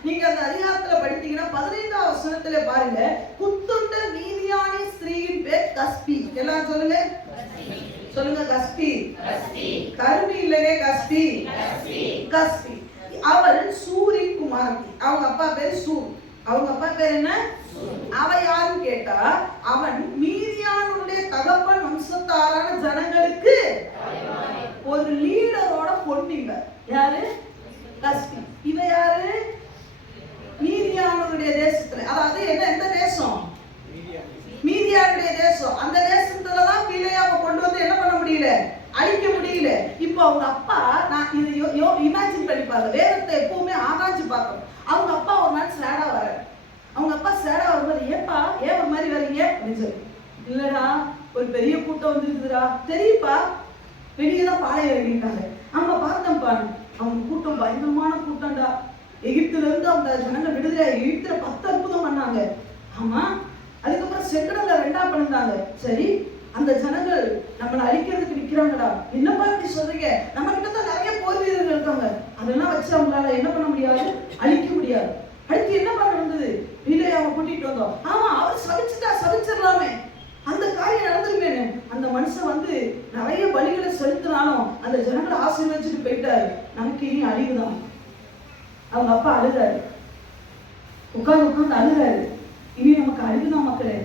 நீங்க அந்த அதிகாரத்துல படித்தீங்கன்னா 15ஆம் வசனத்துல பாருங்க, குத்துண்ட மீதியானி ஸ்திரீயின் பேர் கஸ்பி. எல்லாம் சொல்லுங்க, சொல்லுங்க. கஸ்பி, கருமி இல்லையே, கஸ்பி, கஸ்பி. அவள் சூரின் குமாரத்தி. அவங்க அப்பா பேர் சூர். அவங்க அப்பா பேர் என்ன? அவ யாருன்னு கேட்டா, அவன் மீதியானுடைய தகப்பன் வம்சத்தாரான ஜனங்களுக்கு ஒரு லீடரோட பொண்ணுங்க. யாரு? கஸ்பி. இவ யாரு? மீதியானுடைய தேசத்துல, அதாவது என்ன, எந்த தேசம்? மீதியானுடைய தேசம். அந்த தேசத்துலதான் பிள்ளையாவை கொண்டு வந்து என்ன பண்ண முடியல, அழிக்க முடியல. இப்போ அவங்க அப்பா, நான் இது இமேஜின் பண்ணி பாருங்க, வேதத்தை எப்பவுமே ஆராய்ச்சி பார்க்கணும். அவங்க அப்பா ஒரு நாள் சேடா வர, அவங்க அப்பா சேடா வரும்போது, ஏப்பா ஏன் ஒரு மாதிரி வரீங்க அப்படின்னு சொல்லி, இல்லடா ஒரு பெரிய கூட்டம் வந்துருக்குதுடா. தெரியுப்பா, வெளியேதான் பாளையம் இறங்கிட்டாங்க. ஆமா பார்த்தேன்ப்பா, அவங்க கூட்டம் பயங்கரமான கூட்டம்டா. எகிப்துல இருந்து அந்த ஜனங்கள் விடுதலை, எகிப்துல 10 அற்புதம் பண்ணாங்க. ஆமா, அதுக்கப்புறம் செங்கடல்ல 2ஆ பண்ணாங்க. சரி, அந்த ஜனங்கள் நம்மளை அழிக்கிறதுக்கு நிக்கிறாங்கடா. என்னப்பா இப்படி சொல்றீங்க? நம்ம கிட்ட தான் நிறைய போர் வீரர்கள் இருக்காங்க, அதெல்லாம் வச்சு அவங்களால என்ன பண்ண முடியாது, அழிக்க முடியாது. அடுத்து என்ன பண்ண வந்தது, பிள்ளையாவை கூட்டிட்டு வந்தோம். ஆமா, அவர் சபிச்சுட்டா, சபிச்சிடலாமே, அந்த காரியம் நடந்துருமேனு அந்த மனுஷன் வந்து நிறைய பலிகளை செலுத்தினாலும் அந்த ஜனங்களை ஆசீர்வதிச்சுட்டு போயிட்டாரு. நமக்கு இனி அழிவுதான். அவங்க அப்பா அழுதாரு, உட்கார்ந்து அழுதாரு, இனி நமக்கு அழிவுதான் மக்களே.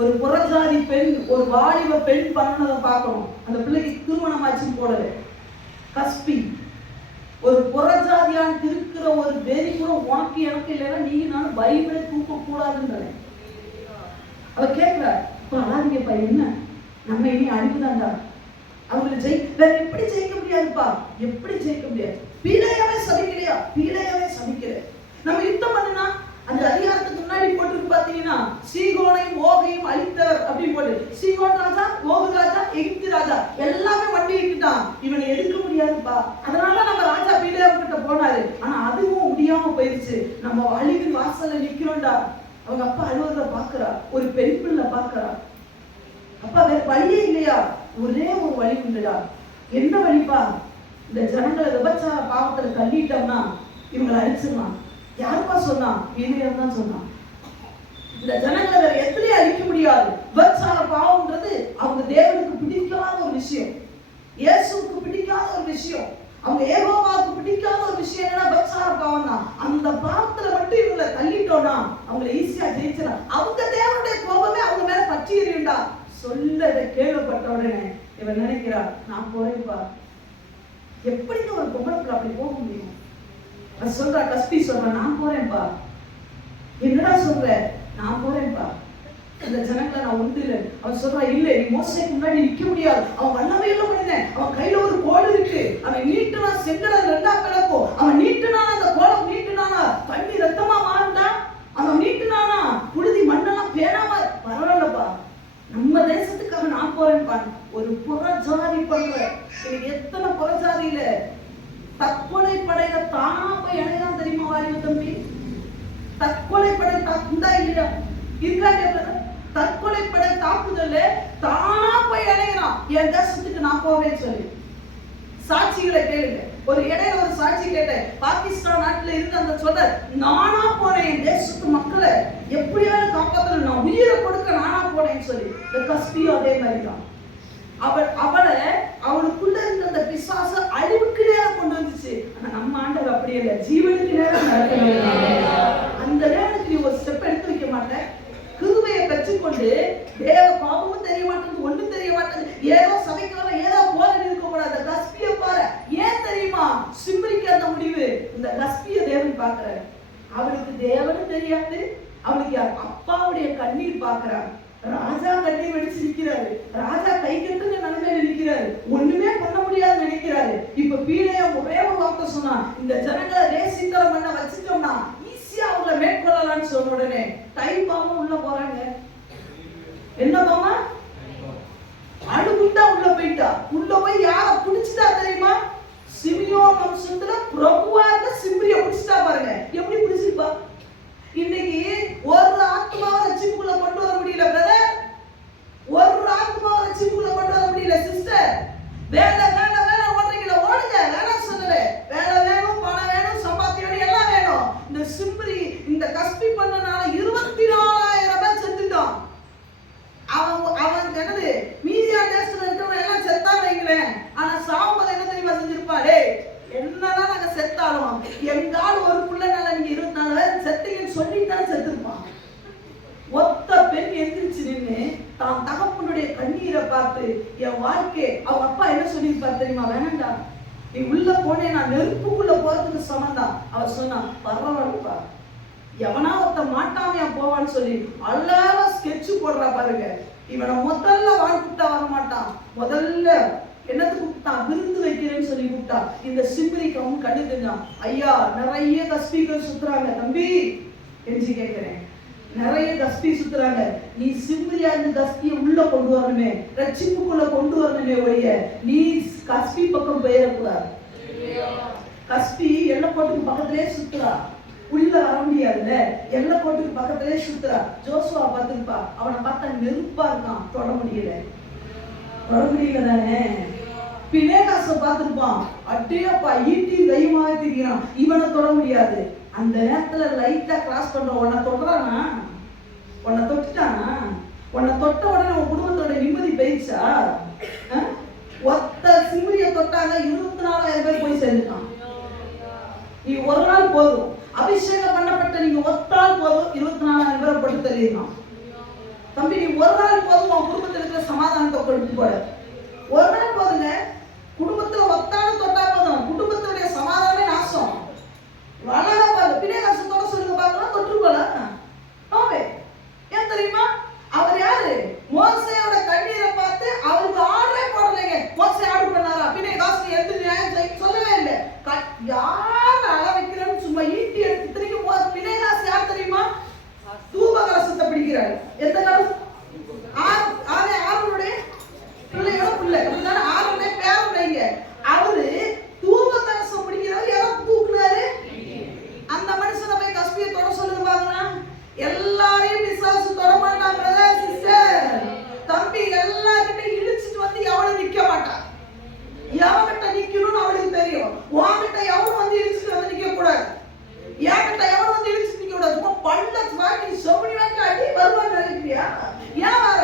ஒரு புறஜாதி பெண், ஒரு வாலிப பெண் பண்ணதை பார்க்கணும். அந்த பிள்ளைக்கு திருமணம் ஆச்சுன்னு போடல. கஸ்பி ஒரு புறஜாதியான இருக்கிற ஒரு வெறி கூட உனக்கு எனக்கு இல்லைன்னா நீங்க நானும் பைபிளை தூக்க கூடாதுன்ற. அவ கேட்கிறா, அழாதீங்கப்பா, என்ன நம்ம இனி அழிவுதான்டா, அவங்களை வேற எப்படி ஜெயிக்க முடியாதுப்பா, எப்படி ஜெயிக்க முடியாது? பீழையாவே சபிக்கலையா? பீழையாவே சபிக்கிற. நம்ம யுத்தம் பண்ணுனா அந்த அதிகாரத்துக்கு முன்னாடி போட்டு பாத்தீங்கன்னா, சீகோனையும் ஓகையும் அழித்தவர் அப்படின்னு போட்டு, சீகோன் ராஜா, ஓகு ராஜா, எகிப்து ராஜா எல்லாமே வண்டி விட்டுட்டான், இவனை எடுக்க முடியாதுப்பா. அதனால நம்ம ராஜா பீழையாவு கிட்ட போனாரு. ஆனா அதுவும் முடியாம போயிருச்சு. நம்ம அழிவின் வாசல்ல நிக்கிறோம்டா. அவங்க அப்பா அழுவத பாக்குறா, ஒரு பெண் பிள்ளை பாக்குறா. அப்பா வேற வழியே இல்லையா? ஒரே ஒரு வழி உண்டுடா. என்ன வழிப்பா? இந்த ஜனங்களை விபச்சார பாவத்துல தள்ளிட்டோம்னா இவங்களை அழிச்சிடலாம். யாருப்பா சொன்னா? பீழையாம் தான் சொன்னான். இந்த ஜனங்களை வேற எத்தனையும் அழிக்க முடியாது. விபச்சார பாவம்ன்றது அவங்க தேவனுக்கு பிடிக்காத ஒரு விஷயம், இயேசுவுக்கு பிடிக்காத ஒரு விஷயம், அவங்க யெகோவாவுக்கு பிடிக்காத ஒரு விஷயம். என்னன்னா விபச்சார பாவம் தான். அந்த பாவத்துல மட்டும் இவங்களை தள்ளிட்டோம்னா அவங்களை ஈஸியா ஜெயிச்சிடலாம். அவங்க தேவனுடைய கோபமே அவங்க மேல பற்றி எறியுண்டா. சொல்லதை கேள்விப்பட்ட உடனே இவன் நினைக்கிறா, நான் போறேன்ப்பா. எப்படிங்க ஒரு பொம்பளை பிள்ளை அப்படி போக முடியும்? சொல்றா, கஸ்பி சொல்றா, நான் போறேன்ப்பா. என்னடா சொல்ற? நான் போறேன்ப்பா, அந்த ஜனங்களை நான் ஒன்று இல்லை. அவன் சொல்றா, இல்ல நீ மோசேக்கு முன்னாடி நிக்க முடியாது. அவன் வல்லமை எல்லாம் பண்ணினேன். அவன் கையில ஒரு கோல் இருக்கு, அவன் நீட்டுனா செங்கடல் 2ஆ பிளக்கும். அவன் நீட்டுனானா, அந்த கோலம் நீட்டுனானா தண்ணி ரத்தமா மாறுண்டா. அவன் நீட்டுனானா புழுதி மண்ணெல்லாம் பேனாம. பரவாயில்லப்பா, நம்ம தேசத்துக்காக நான் போறேன்ப்பா. ஒரு புறஜாதி பண்ற. எனக்கு எத்தனை புறஜாதியில தற்கொலை படையில தானா போய் இணையதான் தெரியுமா வாலிப தம்பி? தற்கொலை படை தாக்குதா இல்லையா? இருக்காங்க. தற்கொலை படை தாக்குதல் தானா போய் இணையறான். என் தேசத்துக்கு நான் போவேன்னு சொல்லி சாட்சிகளை கேளுங்க. ஒரு இடையில ஒரு சாட்சி கேட்டேன். பாகிஸ்தான் நாட்டுல இருந்து அந்த சொல்ற, நானா போனேன் என் தேசத்து மக்களை எப்படியாவது காப்பாற்றணும், நான் உயிரை கொடுக்க நானா போனேன்னு சொல்லி. இந்த கஸ்பியும் அதே மாதிரி தான். அவளை அவளுக்குள்ள இருந்த அந்த பிசாச அழிவுக்கு நேரம் கொண்டு வந்துச்சு. ஆனா நம்ம ஆண்டவர் அப்படி இல்லை, ஜீவனுக்கு நேரம் அந்த நேரத்துக்கு நீ ஒரு ஸ்டெப் எடுத்து வைக்க மாட்டேன். கிருபையை பெற்றுக்கொண்டு தேவ கோபமும் தெரிய மாட்டேங்குது, ஒண்ணும் தெரிய மாட்டேங்குது, ஏதோ சபைக்கார ஏதோ போல இருக்கக்கூடாது. கஸ்பிய பாரு, ஏன் தெரியுமா சிம்ரிக்கு அந்த முடிவு? இந்த கஸ்பிய தேவன் பாக்குறாரு. அவளுக்கு தேவனும் தெரியாது, அவளுக்கு அப்பாவுடைய கண்ணீர் பாக்குறாங்க. ராஜா கண்ணீர் வெடிச்சு நிக்கிறாரு, ராஜா கை கட்டுங்க நிலைமையில நிக்கிறாரு, ஒண்ணுமே பண்ண முடியாது நினைக்கிறாரு. இப்ப பீலைய ஒரே ஒரு வார்த்தை சொன்னா, இந்த ஜனங்களை ரேசித்தரம் பண்ண வச்சுட்டோம்னா ஈஸியா அவங்கள மேற்கொள்ளலாம்னு சொன்ன உடனே டைப்பாம உள்ள போறாங்க. என்ன பாமா அணுகுண்டா உள்ள போயிட்டா. உள்ள போய் யார புடிச்சிட்டா தெரியுமா? சிமியோன் வம்சத்துல பிரபுவா இருந்த சிம்ரிய புடிச்சிட்டா. பாருங்க எப்படி புடிச்சிருப்பா. இன்னைக்கு ஒரு ஆத்மாவை ரட்சிப்புக்குள்ள கொண்டு வர முடியல பிரதர், ஒரு ஆத்மாவை ரட்சிப்புக்குள்ள கொண்டு வர முடியல சிஸ்டர். வேலை வேலை வேலை ஓடுறீங்களா, ஓடுங்க, வேணாம் சொல்லல. வேலை வேணும், பணம் வேணும், சம்பாத்தியம் எல்லாம் வேணும். இந்த சிம்ரி இந்த கஸ்பி பண்ணனால 24,000 பேர் செத்துட்டான். அவன் என்னது மீதியா தேசத்துல இருக்கிறவங்க எல்லாம் செத்தா வைங்களேன். ஆனா சாவும்போது என்ன தெரியுமா செஞ்சிருப்பாரு? என்னதான் நாங்க செத்தாலும் எங்கால் ஒரு புள்ளனால நீங்க 24 பேர் செத்தீங்கன்னு சொல்லிட்டாலும் செத்துருப்பான். ஒத்த பெண் எந்திரிச்சு நின்று தான் தகப்பனுடைய கண்ணீரை பார்த்து என் வாழ்க்கை, அவங்க அப்பா என்ன சொல்லியிருப்பார் தெரியுமா? வேணாண்டா, நீ உள்ள போனே நான் நெருப்புக்குள்ள போறதுக்கு சமந்தான். அவர் சொன்னா பரவாயில்லப்பா, எவனா ஒருத்த மாட்டாமையா போவான்னு சொல்லி அல்லாத ஸ்கெட்சு போடுறா பாருங்க. இவனை முதல்ல வாழ்ந்துட்டா வர மாட்டான், முதல்ல என்னத்துக்கு கூப்பிட்டான்? விருந்து வைக்கிறேன்னு சொல்லி கூப்பிட்டா. இந்த சிம்ரிக்கு அவன் கண்ணு தெரிஞ்சான். ஐயா நிறைய கஸ்பிகள் சுத்துறாங்க தம்பி என்று கேட்கிறேன், நிறைய கஸ்பி சுத்துறாங்க. நீ சிம்ரியா இருந்து கஸ்பியை உள்ள கொண்டு வரணுமே, ரட்சிப்புக்குள்ள கொண்டு வரணுமே ஒழிய நீ கஸ்பி பக்கம் போயிடக்கூடாது. கஸ்பி எண்ணக்கோட்டுக்கு பக்கத்திலே சுத்துறா, உள்ள வர முடியாதுல்ல, எண்ணக்கோட்டுக்கு பக்கத்திலே சுத்துறா. ஜோசுவா பார்த்துருப்பா, அவனை பார்த்தா நெருப்பா இருக்கான், தொட முடியல தானே. பினேகாச பார்த்துருப்பான், அட்டேப்பா ஈட்டி தைரியமாக திரிகிறான், இவனை தொட முடியாது. அந்த நேரத்துல லைட்டா கிராஸ் பண்ற உன்னை தொடுறானா, உன்னை தொட்டுட்டானா, உன்னை தொட்ட உடனே உன் குடும்பத்தோட நிம்மதி போயிடுச்சா? ஒத்த சிம்ரிய தொட்டாங்க, 24,000 பேர் போய் சேர்ந்துட்டான். நீ ஒரு நாள் போதும், அபிஷேகம் பண்ணப்பட்ட நீங்க ஒத்தால் போதும் 24,000 பேரை போட்டு தள்ளிடலாம். தம்பி நீ ஒரு நாள் போதும் உன் குடும்பத்தில் இருக்கிற சமாதானத்தை கொண்டு போட. ஒரு நாள் போதுங்க, குடும்பத்துல ஒத்தாலும் தொட்டா போதும், குடும்பத்துடைய சமாதானமே நாசம். அழகா பாரு, பிணையகாசத்தோட சொல்லுங்க பார்க்கலாம், தொற்று போல நோவே. ஏன் தெரியுமா? அவர் யாரு? மோசையோட கண்ணீரை பார்த்து அவருக்கு ஆர்டரே போடலைங்க. மோசை ஆர்டர் பண்ணாரா? பிணையகாசம் எந்த நியாயம் சொல்லவே இல்லை. யார் அழ வைக்கிறேன்னு சும்மா ஈட்டி எடுத்து திரும்பி போது. பிணையகாசம் யார் தெரியுமா? தூபகலசத்தை பிடிக்கிறாரு. எந்த காலம்? ஆறுடைய பிள்ளையோட பிள்ளை, ஆறுடைய பேருடைய. அவரு தூபகலசம் பிடிக்கிறவர் யாரோ தூக்குனாரு. அந்த மனுஷனை போய் கஸ்பியை தொட சொல்லுங்க பாக்கலாம். எல்லாரையும் பிசாசு தொட மாட்டான் பிரதர் சிஸ்டர். தம்பி எல்லார்கிட்ட இழுச்சிட்டு வந்து எவனும் நிக்க மாட்டான். எவன்கிட்ட நிக்கணும்னு அவளுக்கு தெரியும். உன்கிட்ட எவனும் வந்து இழுச்சிட்டு வந்து நிக்க கூடாது. என்கிட்ட எவனும் வந்து இழுச்சிட்டு நிக்க கூடாது. சும்மா பல்ல வாங்கி செவனி வாங்கி அடி வருவான்னு நினைக்கிறியா? ஏன் வர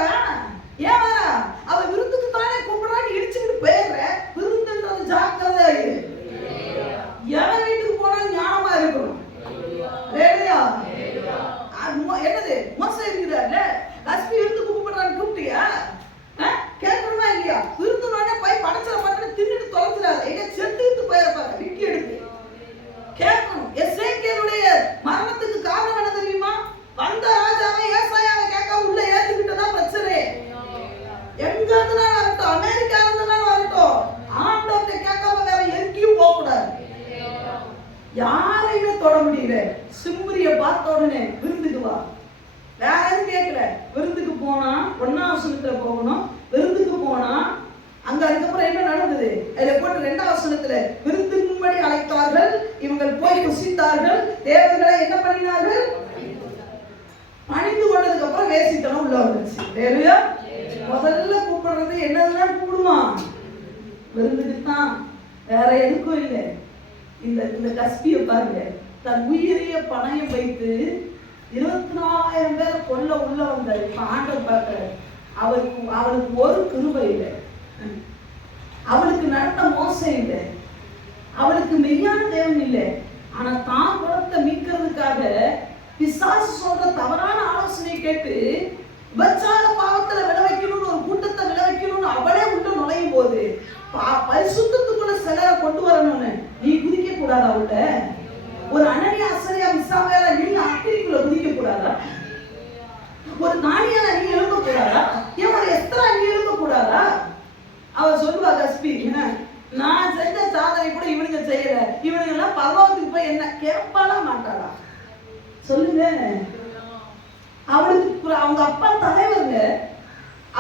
அவ விருந்துக்கு தானே கூப்பிடுறான்னு இடிச்சுக்கிட்டு போயிடுற. விருந்துன்றது ஜாக்கிரதையா இரு. எவன் வீட்டுக்கு போனாலும் ஞானமா இருக்கணும். என்னது மோசம் இருக்கிறாரு? கஸ்பி விருந்து கூப்பிடுறான்னு கூப்பிட்டியா? கேட்கணுமா இல்லையா? விருந்துனோடனே போய் படைச்சல மட்டும் தின்னுட்டு தொலைச்சிடாத. எங்க செத்துட்டு போயிருப்பாங்க விக்கி எடுத்து. கேட்கணும். எசேக்கியேலுடைய மரணத்துக்கு காரணம் என்ன தெரியுமா? வந்த ராஜாவை ஏசாயாவை கேட்க உள்ள ஏத்துக்கிட்டதான் பிரச்சனை. எங்க இருந்தாலும் வரட்டும், அமெரிக்கா இருந்தாலும் வரட்டும், ஆண்டவர்கிட்ட கேட்காம வேற எங்கேயும் போக கூடாது. யாரையுமே தொட முடியல. சிம்ரிய பார்த்த உடனே விருந்துக்கு வா, வேற எதுவும் கேட்கல. விருந்துக்கு போனா 1ஆம் வசனத்துல போகணும். விருந்துக்கு போனா அங்க அதுக்கப்புறம் என்ன நடந்தது? அதுல போட்டு 2ஆம் வசனத்துல விருந்துக்கும்படி அழைத்தார்கள், இவங்கள் போய் புசித்தார்கள், தேவர்களை என்ன பண்ணினார்கள்? பணிந்து கொண்டதுக்கு அப்புறம் வேசித்தனம் உள்ள வந்துருச்சு. தேவையா? முதல்ல கூப்பிடுறது என்னதுதான் கூப்பிடுவான்? விருந்துக்கு தான், வேற எதுக்கும் இல்லை. இந்த கஸ்பியை பாருங்க, தன் உயிரிய பணயம் வைத்து 24,000 பேரை கொல்ல உள்ள வந்தார். இப்ப ஆண்டவர் பார்க்க அவனுக்கு ஒரு கிருபை இல்லை. அவளுக்கு நடந்த மோசம் இல்லை, அவளுக்கு மெய்யான தேவன் இல்லை. ஆனா தான் குலத்தை மீட்கிறதுக்காக பிசாசு சொல்ற தவறான ஆலோசனை கேட்டு விபச்சார பாவத்துல விளை வைக்கணும்னு ஒரு கூட்டத்தை விளை வைக்கணும்னு அவளே உள்ள நுழையும் போது பரிசுத்தத்துக்குள்ள சிலரை கொண்டு வரணும்னு நீ குதிக்க கூடாதா? அவள்கிட்ட ஒரு அனனியா அசரியா மிசாவேல நீ அக்கினிக்குள்ள குதிக்க கூடாதா? ஒரு தானியால நீ எழும்ப கூடாதா? ஏன் ஒரு எஸ்தரா நீ எழும்ப கூடாதா? அவ சொல்லுவா கஸ்பி, நான் செஞ்ச சாதனை கூட இவனுங்க செய்யல, இவனுங்க எல்லாம் பரலோகத்துக்கு போய் என்ன கேட்பாளா மாட்டாளா? சொல்லுங்க. அவளுக்கு அவங்க அப்பா தலைவருங்க.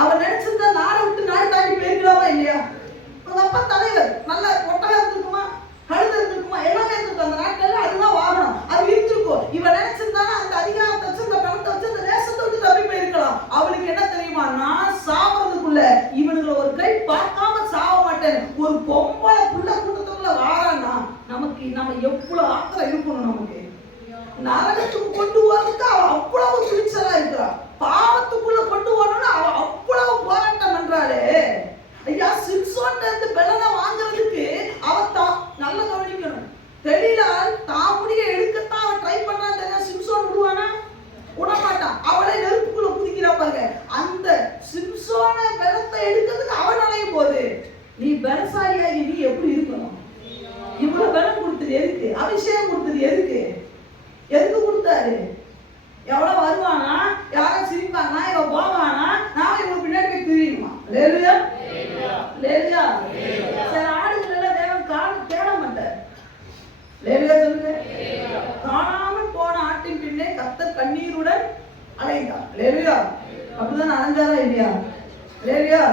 அவ நினைச்சிருந்தா நாடை விட்டு நாடு தாண்டி போயிருக்கலாமா இல்லையா? அவங்க அப்பா தலைவர், நல்ல ஒட்டகம் இருந்திருக்குமா, கழுதை இருந்திருக்குமா, எல்லாமே இருந்திருக்கும். அந்த நாட்கள் அதுதான் வாகனம், அது இருந்திருக்கும். இவ நினைச்சிருந்தாலும் அந்த அதிகாரத்தை வச்சு, அந்த பணத்தை வச்சு, அந்த தேசத்தை விட்டு தப்பி போயிருக்கலாம். அவளுக்கு என்ன தெரியுமா? நான் சாவறதுக்குள்ள இவனுங்களை ஒரு கை பார்க்காம சாவ மாட்டேன். ஒரு பொம்பளை புள்ள கூட்டத்துக்குள்ள வாரான்னா நம்ம எவ்வளவு ஆத்திரம் இருக்கணும். நமக்கு நரகத்துக்கு கொண்டு வரதுக்கு அவ அவ்வளவு துணிச்சலா இருக்கிறா. பாவத்துக்குள்ள கொண்டு வரணும்னு அவ அவ்வளவு போராட்டம் பண்றாளே. ஐயா, சிம்சோன்ல இருந்து பெலனை வாங்குறதுக்கு அவ நல்ல கவனிக்கணும். தெளிலால் தான் முடிய எடுக்கத்தான் அவன் ட்ரை பண்றான் தெரியா? சிம்சோன் விடுவானா? விடமாட்டான். அவளை நெருப்புக்குள்ள குதிக்கிறா பாருங்க. அந்த சிம்சோன பெலத்தை எடுக்கிறதுக்கு அவன் நுழையும் போது நீ பெலசாலியாகி நீ எப்படி இருக்கணும்? இவ்வளவு பெலம் கொடுத்தது எதுக்கு? அபிஷேகம் கொடுத்தது எதுக்கு? எதுக்கு கொடுத்தாரு? எவ்வளவு வருவானா? யாரும் சிரிப்பானா? இவன் போவானா? நான் இவன் பின்னாடி போய் திரியணுமா? லேலுயா லேலுயா. சில ஆடுகள் எல்லாம் தேவன் தேட மாட்டார். லேலுயா சொல்லுங்க. காணாமல் போன ஆட்டின் பின்னே கர்த்தர் கண்ணீருடன் அலைந்தார். லேலுயா. அப்படிதான் அலைஞ்சாரா இல்லையா? லேலுயா.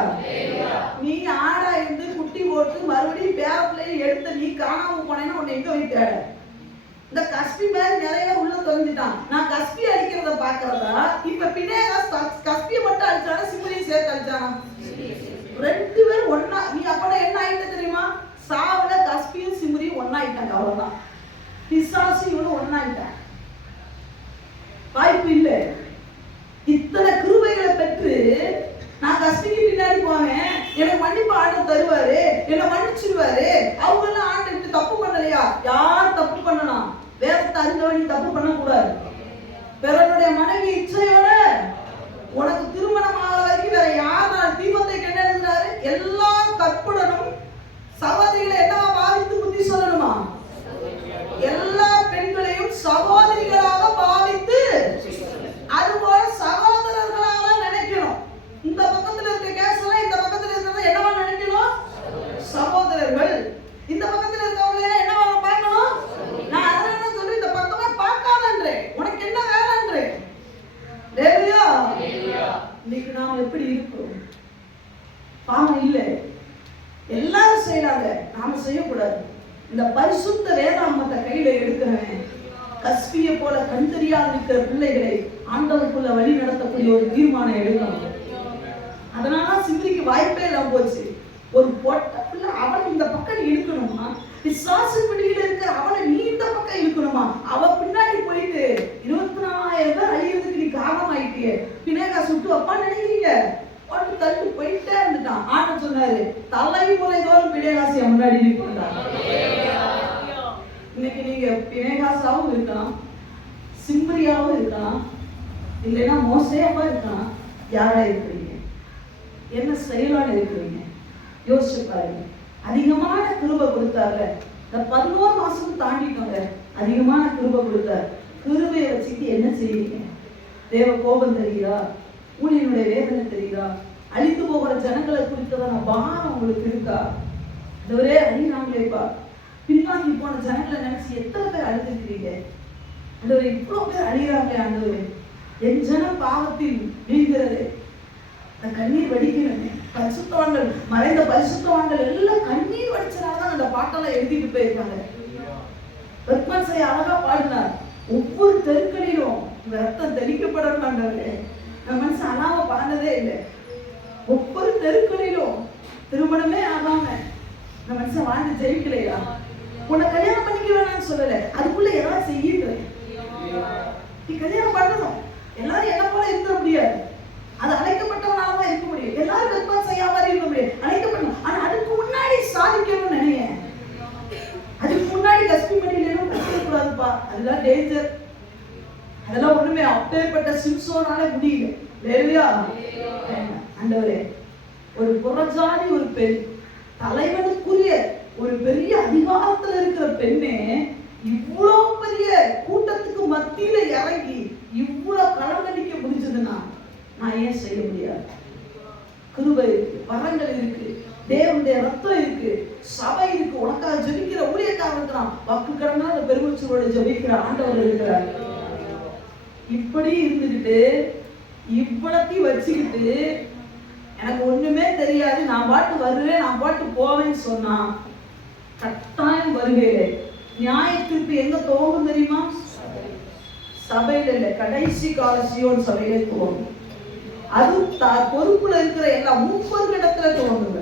நீ ஆடா இருந்து குட்டி போட்டு மறுபடியும் பேர பிள்ளையை எடுத்து நீ காணாம போனேன்னா உன்னை எங்க போய் தேட? இந்த கஸ்பி மாதிரி நிறைய உள்ள தொலைஞ்சிட்டான். நான் கஸ்பி அடிக்கிறத பாக்குறதா? இப்ப பின்னேகாஸ் கஸ்பியை மட்டும் அடிச்சானா சிம்ரியை சேர்த்து அடிச்சானா? ரெண்டு பேரும் ஒன்னா. நீ அப்பட என்ன ஆயிட்ட தெரியுமா? சாவுல கஸ்பியும் சிம்ரியும் ஒன்னாயிட்டாங்க. அவ்வளவுதான். பிசாசு இவனும் ஒன்னாயிட்டான். வாய்ப்பு இல்லை. இத்தனை கிருபைகளை பெற்று நான் கஸ்பிக்கு பின்னாடி போவேன், எனக்கு மன்னிப்பு ஆண்டு தருவாரு, என்ன மன்னிச்சிருவாரு. அவங்க எல்லாம் ஆண்டு விட்டு தப்பு பண்ணலையா? யார் தப்பு பண்ணலாம்? வேதத்தை அறிந்தவனி தப்பு பண்ணக்கூடாது. பிறனுடைய மனைவி இச்சையோட உனக்கு திருமணம் ஆகிற வரைக்கும் வேற யார் தீபத்தை கண்டெடுக்கிறாரு? எல்லா கற்புடனும் சகோதரிகளை என்னவா பாவித்து புத்தி சொல்லணுமா? எல்லா பெண்களையும் சகோதரிகளாக பாவித்து, அதுபோல சகோதரர்களாக நினைக்கணும். இந்த பக்கத்துல இருக்க கேஸ் எல்லாம் இந்த பக்கத்துல இருக்கிறத என்னவா நினைக்கணும்? சகோதரர்கள். இந்த பக்கத்துல இருக்கவங்க என்னவா பார்க்கணும்? நான் அதனால சொல்லி இந்த பக்கமா பார்க்காதன்றேன். உனக்கு என்ன வேலைன்றேன்? லேலுயா. இன்னைக்கு நாம் எப்படி இருக்கோம்? பாவம் இல்லை, எல்லாரும் செய்யறாங்க, நாம செய்யக்கூடாது. இந்த பரிசுத்த வேதாமத்தை கையில எடுக்கிறவன் கஸ்பியை போல கண் தெரியாது இருக்கிற பிள்ளைகளை ஆண்டவருக்குள்ள வழி நடத்தக்கூடிய ஒரு தீர்மானம் எடுக்கணும். அதனால சிம்ரிக்கு வாய்ப்பே இல்லாம போச்சு. ஒரு பொட்ட பிள்ளை அவளை இந்த பக்கம் இழுக்கணுமா? பிசாசு பிடியில இருக்கிற அவளை நீ இந்த பக்கம் இழுக்கணுமா? அவ பின்னாடி போயிட்டு 24,000 பேர் அழியறதுக்கு நீ காரணம் ஆயிட்டியே. பின்னேகா சுட்டு அப்பா நினைக்கிறீங்க? ஒன்று தள்ளி போயிட்டே இருந்துட்டான். ஆண்டு சொன்னாரு, தலைமுறை தோறும் பின்னேகாசிய முன்னாடி நிற்கிறாங்க. இன்னைக்கு நீங்க பின்னேகாசாவும் இருக்கலாம், சிம்ரியாவும் இருக்கலாம், இல்லைன்னா மோசேயாவா இருக்கலாம். யாரா இருக்கிறீங்க? என்ன செயலோட இருக்கிறீங்க? யோசிச்சு பாருங்க. அதிகமான கிருபை கொடுத்தாங்க. இந்த 11 மாசம் தாண்டிட்டோங்க. அதிகமான கிருபை கொடுத்தார். கிருபையை வச்சுட்டு என்ன செய்வீங்க? தேவ கோபம் தெரியுதா? ஊழியனுடைய வேதனை தெரியுதா? அழித்து போகிற ஜனங்களை குறித்ததான பாரம் உங்களுக்கு இருக்கா? இதுவரே அழினாங்களேப்பா, பின்வாங்கி போன ஜனங்களை நினைச்சு எத்தனை பேர் அழுதுக்கிறீங்க? ஆண்டவரே, இவ்வளவு பேர் அழிகிறாங்களே ஆண்டவரே, என் ஜனம் பாவத்தில் வீழ்கிறது. அந்த கண்ணீர் வடிக்கணுமே. பரிசுத்தவான்கள், மறைந்த பரிசுத்தவான்கள் எல்லாம் கண்ணீர் வடிச்சனாலதான் அந்த பாட்டெல்லாம் எழுதிட்டு போயிருக்காங்க. பத்மசை அழகா பாடினார். ஒவ்வொரு தெருக்களிலும் இந்த ரத்தம் தெளிக்கப்படணும் ஆண்டவரே. நம்ம மனுஷன் அழாம பாடினதே இல்லை. ஒவ்வொரு தெருக்களிலும் திருமணமே ஆகாம இந்த மனுஷன் வாழ்ந்து ஜெயிக்கலையா? உன்னை கல்யாணம் பண்ணிக்க வேணாம்னு சொல்லல, அதுக்குள்ள ஏதாவது செய்யுறேன். நீ கல்யாணம் பண்ணணும். எல்லாரும் என்ன போல இருக்க முடியாது. அது அழைக்கப்பட்டவனாலதான் இருக்க முடியும். எல்லாரும் விருப்பம் செய்யாம இருக்க முடியும். அழைக்கப்படணும். அதெல்லாம் டேஞ்சர். அதெல்லாம் ஒண்ணுமே அப்பேற்பட்ட சிம்சோனால முடியல. ஹல்லேலூயா. ஆண்டவரே, ஒரு புறஜாதி ஒரு பெண், தலைவனுக்குரிய ஒரு பெரிய அதிகாரத்துல இருக்கிற பெண்ணே இவ்வளவு பெரிய கூட்டத்துக்கு மத்தியில இறங்கி இவ்வளவு களங்கடிக்க முடிஞ்சதுன்னா நான் ஏன் செய்ய முடியாது? கிருபை இருக்கு, வரங்கள் இருக்கு, தேவனுடைய ரத்தம் இருக்கு, சபை இருக்கு, உனக்காக ஜெபிக்கிற ஊழியக்காரன் இருக்கிறான், வாக்கு கடனா அந்த பெருமூச்சோட ஜெபிக்கிற ஆண்டவர் இருக்கிறார். இப்படி இருந்துகிட்டு இவ்வளத்தையும் வச்சுக்கிட்டு எனக்கு ஒண்ணுமே தெரியாது, நான் பாட்டு வருவேன், நான் பாட்டு போவேன்னு சொன்னா கட்டாயம் வருகையிலே நியாய தீர்ப்பு எங்க துவங்கும் தெரியுமா? சபையில இல்ல, கடைசி கால சீயோன் சபையிலே துவங்கும். அது பொறுப்புல இருக்கிற எல்லா மூப்பர்கள் இடத்துல துவங்குங்க.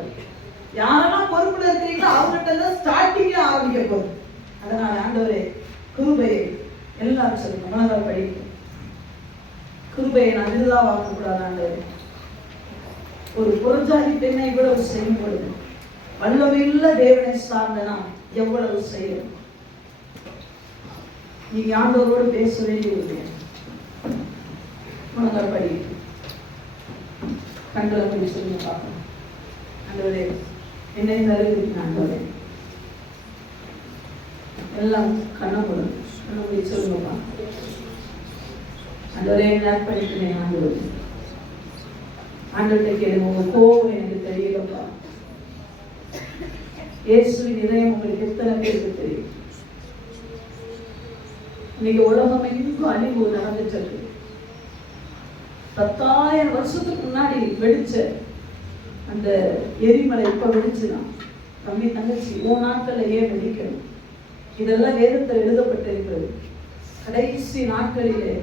யாரெல்லாம் பொறுப்புல இருக்கிறீங்களோ அவங்ககிட்ட தான் ஸ்டார்டிங்கே ஆரம்பிக்க போகுது. அதனால ஆண்டவரே கிருபையை எல்லாரும் சொல்லுங்க, மனதால் படிக்கும். கிருபையை நான் விருதா வாங்கக்கூடாது ஆண்டவரே. ஒரு புறஜாதி பெண்ணை இவ்வளவு செய்யும் பொழுது வல்லமையுள்ள தேவனை சார்ந்தனா எவ்வளவு செய்யும்? நீங்க ஆண்டவரோடு பேச வேண்டியது. மனதால் படிக்கும். கண்களை போய் சொல்லுங்க பார்க்கணும். ஆண்டவரே என்னை தருகிறீங்க ஆண்டவரே. எல்லாம் கண்ணை போடுங்க, கண்ணை போய் சொல்லுங்கப்பா. ஆண்டவரே என்ன அர்ப்பணிக்கிறேன் ஆண்டவரே. ஆண்டவர்கிட்ட கேளுங்க, உங்க கோபம் எனக்கு தெரியலப்பா. இயேசுவின் இதயம் உங்களுக்கு எத்தனை பேருக்கு தெரியும்? இன்னைக்கு உலகம் எங்கும் அழிவு நடந்துட்டு 10,000 வருஷத்துக்கு முன்னாடி வெடிச்ச அந்த எரிமலை இப்ப வெடிச்சுதான். தம்பி தங்கச்சி, நாட்கள்ல ஏன் வெடிக்கணும்? இதெல்லாம் வேதத்தில் எழுதப்பட்டிருக்கிறது. கடைசி நாட்களிலே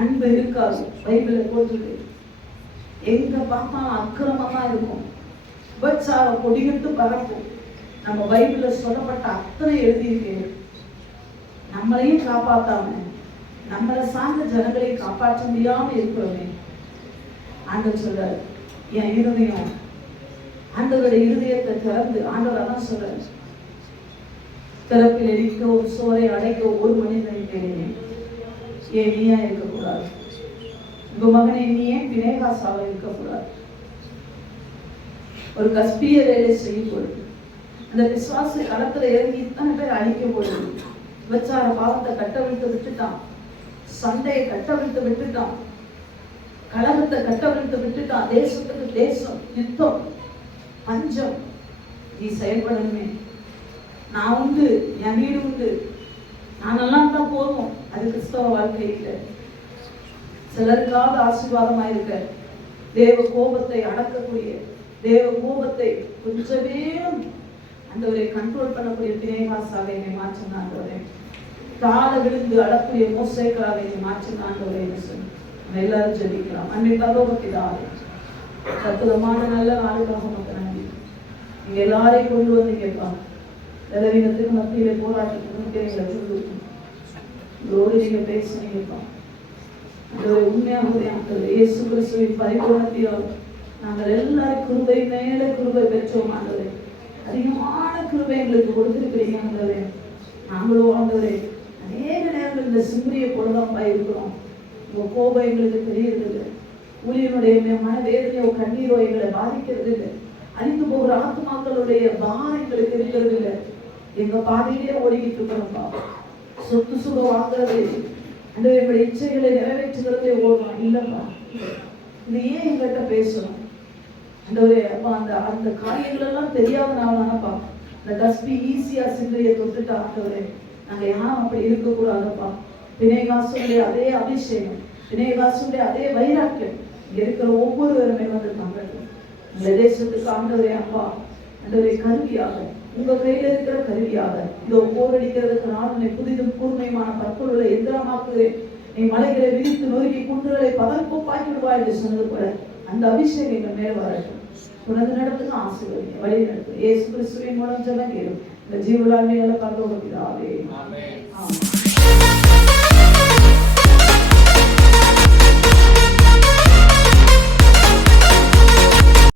அன்பு இருக்காது. பைபிள போட்டுருக்கு. எங்க பார்த்தாலும் அக்கிரமமா இருக்கும், உபச்சார கொடிகட்டு பரப்பும். நம்ம பைபிள்ல சொல்லப்பட்ட அத்தனை எழுதியிருக்கேன். நம்மளையும் காப்பாத்தாம நம்மளை சார்ந்த ஜனங்களை காப்பாற்ற முடியாம இருக்கிறோமே. ஆண்டவர் சொல்றாரு, என் இருதயம், ஆண்டவருடைய இருதயத்தை திறந்து ஆண்டவர் அதான் சொல்றாரு, திறப்பில் எரிக்க ஒரு சோரை அடைக்க ஒரு மனிதனை தேடினேன். ஏன் நீயா இருக்கக்கூடாது? உங்க மகனை நீ ஏன் பினேகாசாவா இருக்கக்கூடாது? ஒரு கஸ்பிய வேலை செய்யும் பொழுது அந்த விசுவாச களத்துல இறங்கி இத்தனை பேர் அழிக்க போடுது. விபச்சார பாவத்தை கட்டவிழ்த்து விட்டுட்டான், சண்டையை கட்டவிழ்த்து விட்டுட்டான், கலகத்தை கட்டவிழ்த்து விட்டுட்டான். தேசத்துக்கு தேசம், யுத்தம், பஞ்சம். நீ செயல்படணுமே. நான் உண்டு, என் வீடு உண்டு, நானெல்லாம் தான் போதும். அது கிறிஸ்தவ வாழ்க்கை இல்லை. சிலருக்காவது ஆசீர்வாதமா இருக்க, தேவ கோபத்தை அடக்கக்கூடிய, தேவ கோபத்தை கொஞ்சமே ஆண்டவரை கண்ட்ரோல் பண்ணக்கூடிய பினேகாசாவை என்னை மாற்றுங்க ஆண்டவரே. கால விழுந்து அடக்கூடிய மோசேக்களாவை என்னை மாற்றுங்க ஆண்டவரே என்று சொல்லி நம்ம எல்லாரும் ஜெபிக்கலாம். அன்னை பரலோகப்பிதாவே, அற்புதமான நல்ல நாளுக்காக நமக்கு நன்றி. நீங்க எல்லாரையும் கொண்டு வந்தீங்கப்பா. பலவீனத்துக்கு மத்தியிலே போராட்டத்துக்கு எங்களை சொல்லுவோம். உங்களோடு நீங்க பேசுனீங்கப்பா. உண்மையாகவே ஆண்டவரே, இயேசு கிறிஸ்துவின் பரிபூரணத்தையால் நாங்கள் எல்லாரும் கிருபை மேல கிருபை பெற்றோம் ஆண்டவரே. அதிகமான கிருபை எங்களுக்கு கொடுத்திருக்கிறீங்க ஆண்டவரே. நாங்களும் ஆண்டவரே அநேக நேரங்கள் இந்த சிம்ரிய பொழுதாப்பா இருக்கிறோம். உங்க கோபம் எங்களுக்கு தெரியறது இல்லை. ஊழியனுடைய மனவேதனையோ கண்ணீரோ எங்களை பாதிக்கிறது இல்லை. அழிந்து போகிற ஆத்மாக்களுடைய பாரம் எங்களுக்கு இருக்கிறது இல்லை. எங்க பாதையிலே ஓடிக்கிட்டு இருக்கிறோம்ப்பா. சொத்து சுகம் வாங்குறது, அந்த எங்களுடைய இச்சைகளை நிறைவேற்றுகிறதே ஓடுறோம் இல்லப்பா. இது ஏன் எங்கிட்ட பேசணும் ஆண்டவரே? அப்பா அந்த அந்த காரியங்கள் எல்லாம் தெரியாதனால தானப்பா இந்த கஸ்பி ஈஸியா சிந்தையை தொட்டுட்டா ஆண்டவரே. நாங்க யாரும் அப்படி இருக்கக்கூடாதப்பா. பினேகாசுடைய அதே அபிஷேகம், பினேகாசுடைய அதே வைராக்கியம் இங்க இருக்கிற ஒவ்வொருவருமே வந்து தங்கட்டும். இந்த தேசத்துக்கு ஆண்டவரே அப்பா, ஆண்டவரே கருவியாக, உங்க கையில இருக்கிற கருவியாக இதோ போரடிக்கிறதுக்கு நான் உன்னை புதிதும் கூர்மையான பற்களுள்ள எந்திரமாக்குகிறேன். நீ மலைகளை விரித்து நொறுக்கி குன்றுகளை பதற்கோப்பாக்கி விடுவா என்று சொன்னது போல அந்த அபிஷேகம் எங்கள் மேல வரட்டும். தொடர்ந்து நடத்துக்கு ஆசீர்வதிங்க, வழி நடத்து. இயேசு கிறிஸ்துவின் மூலம் ஜெபம் கேளும். இந்த ஜீவலாண்மைகளை பரலோக பிதாவே. ஆமென்.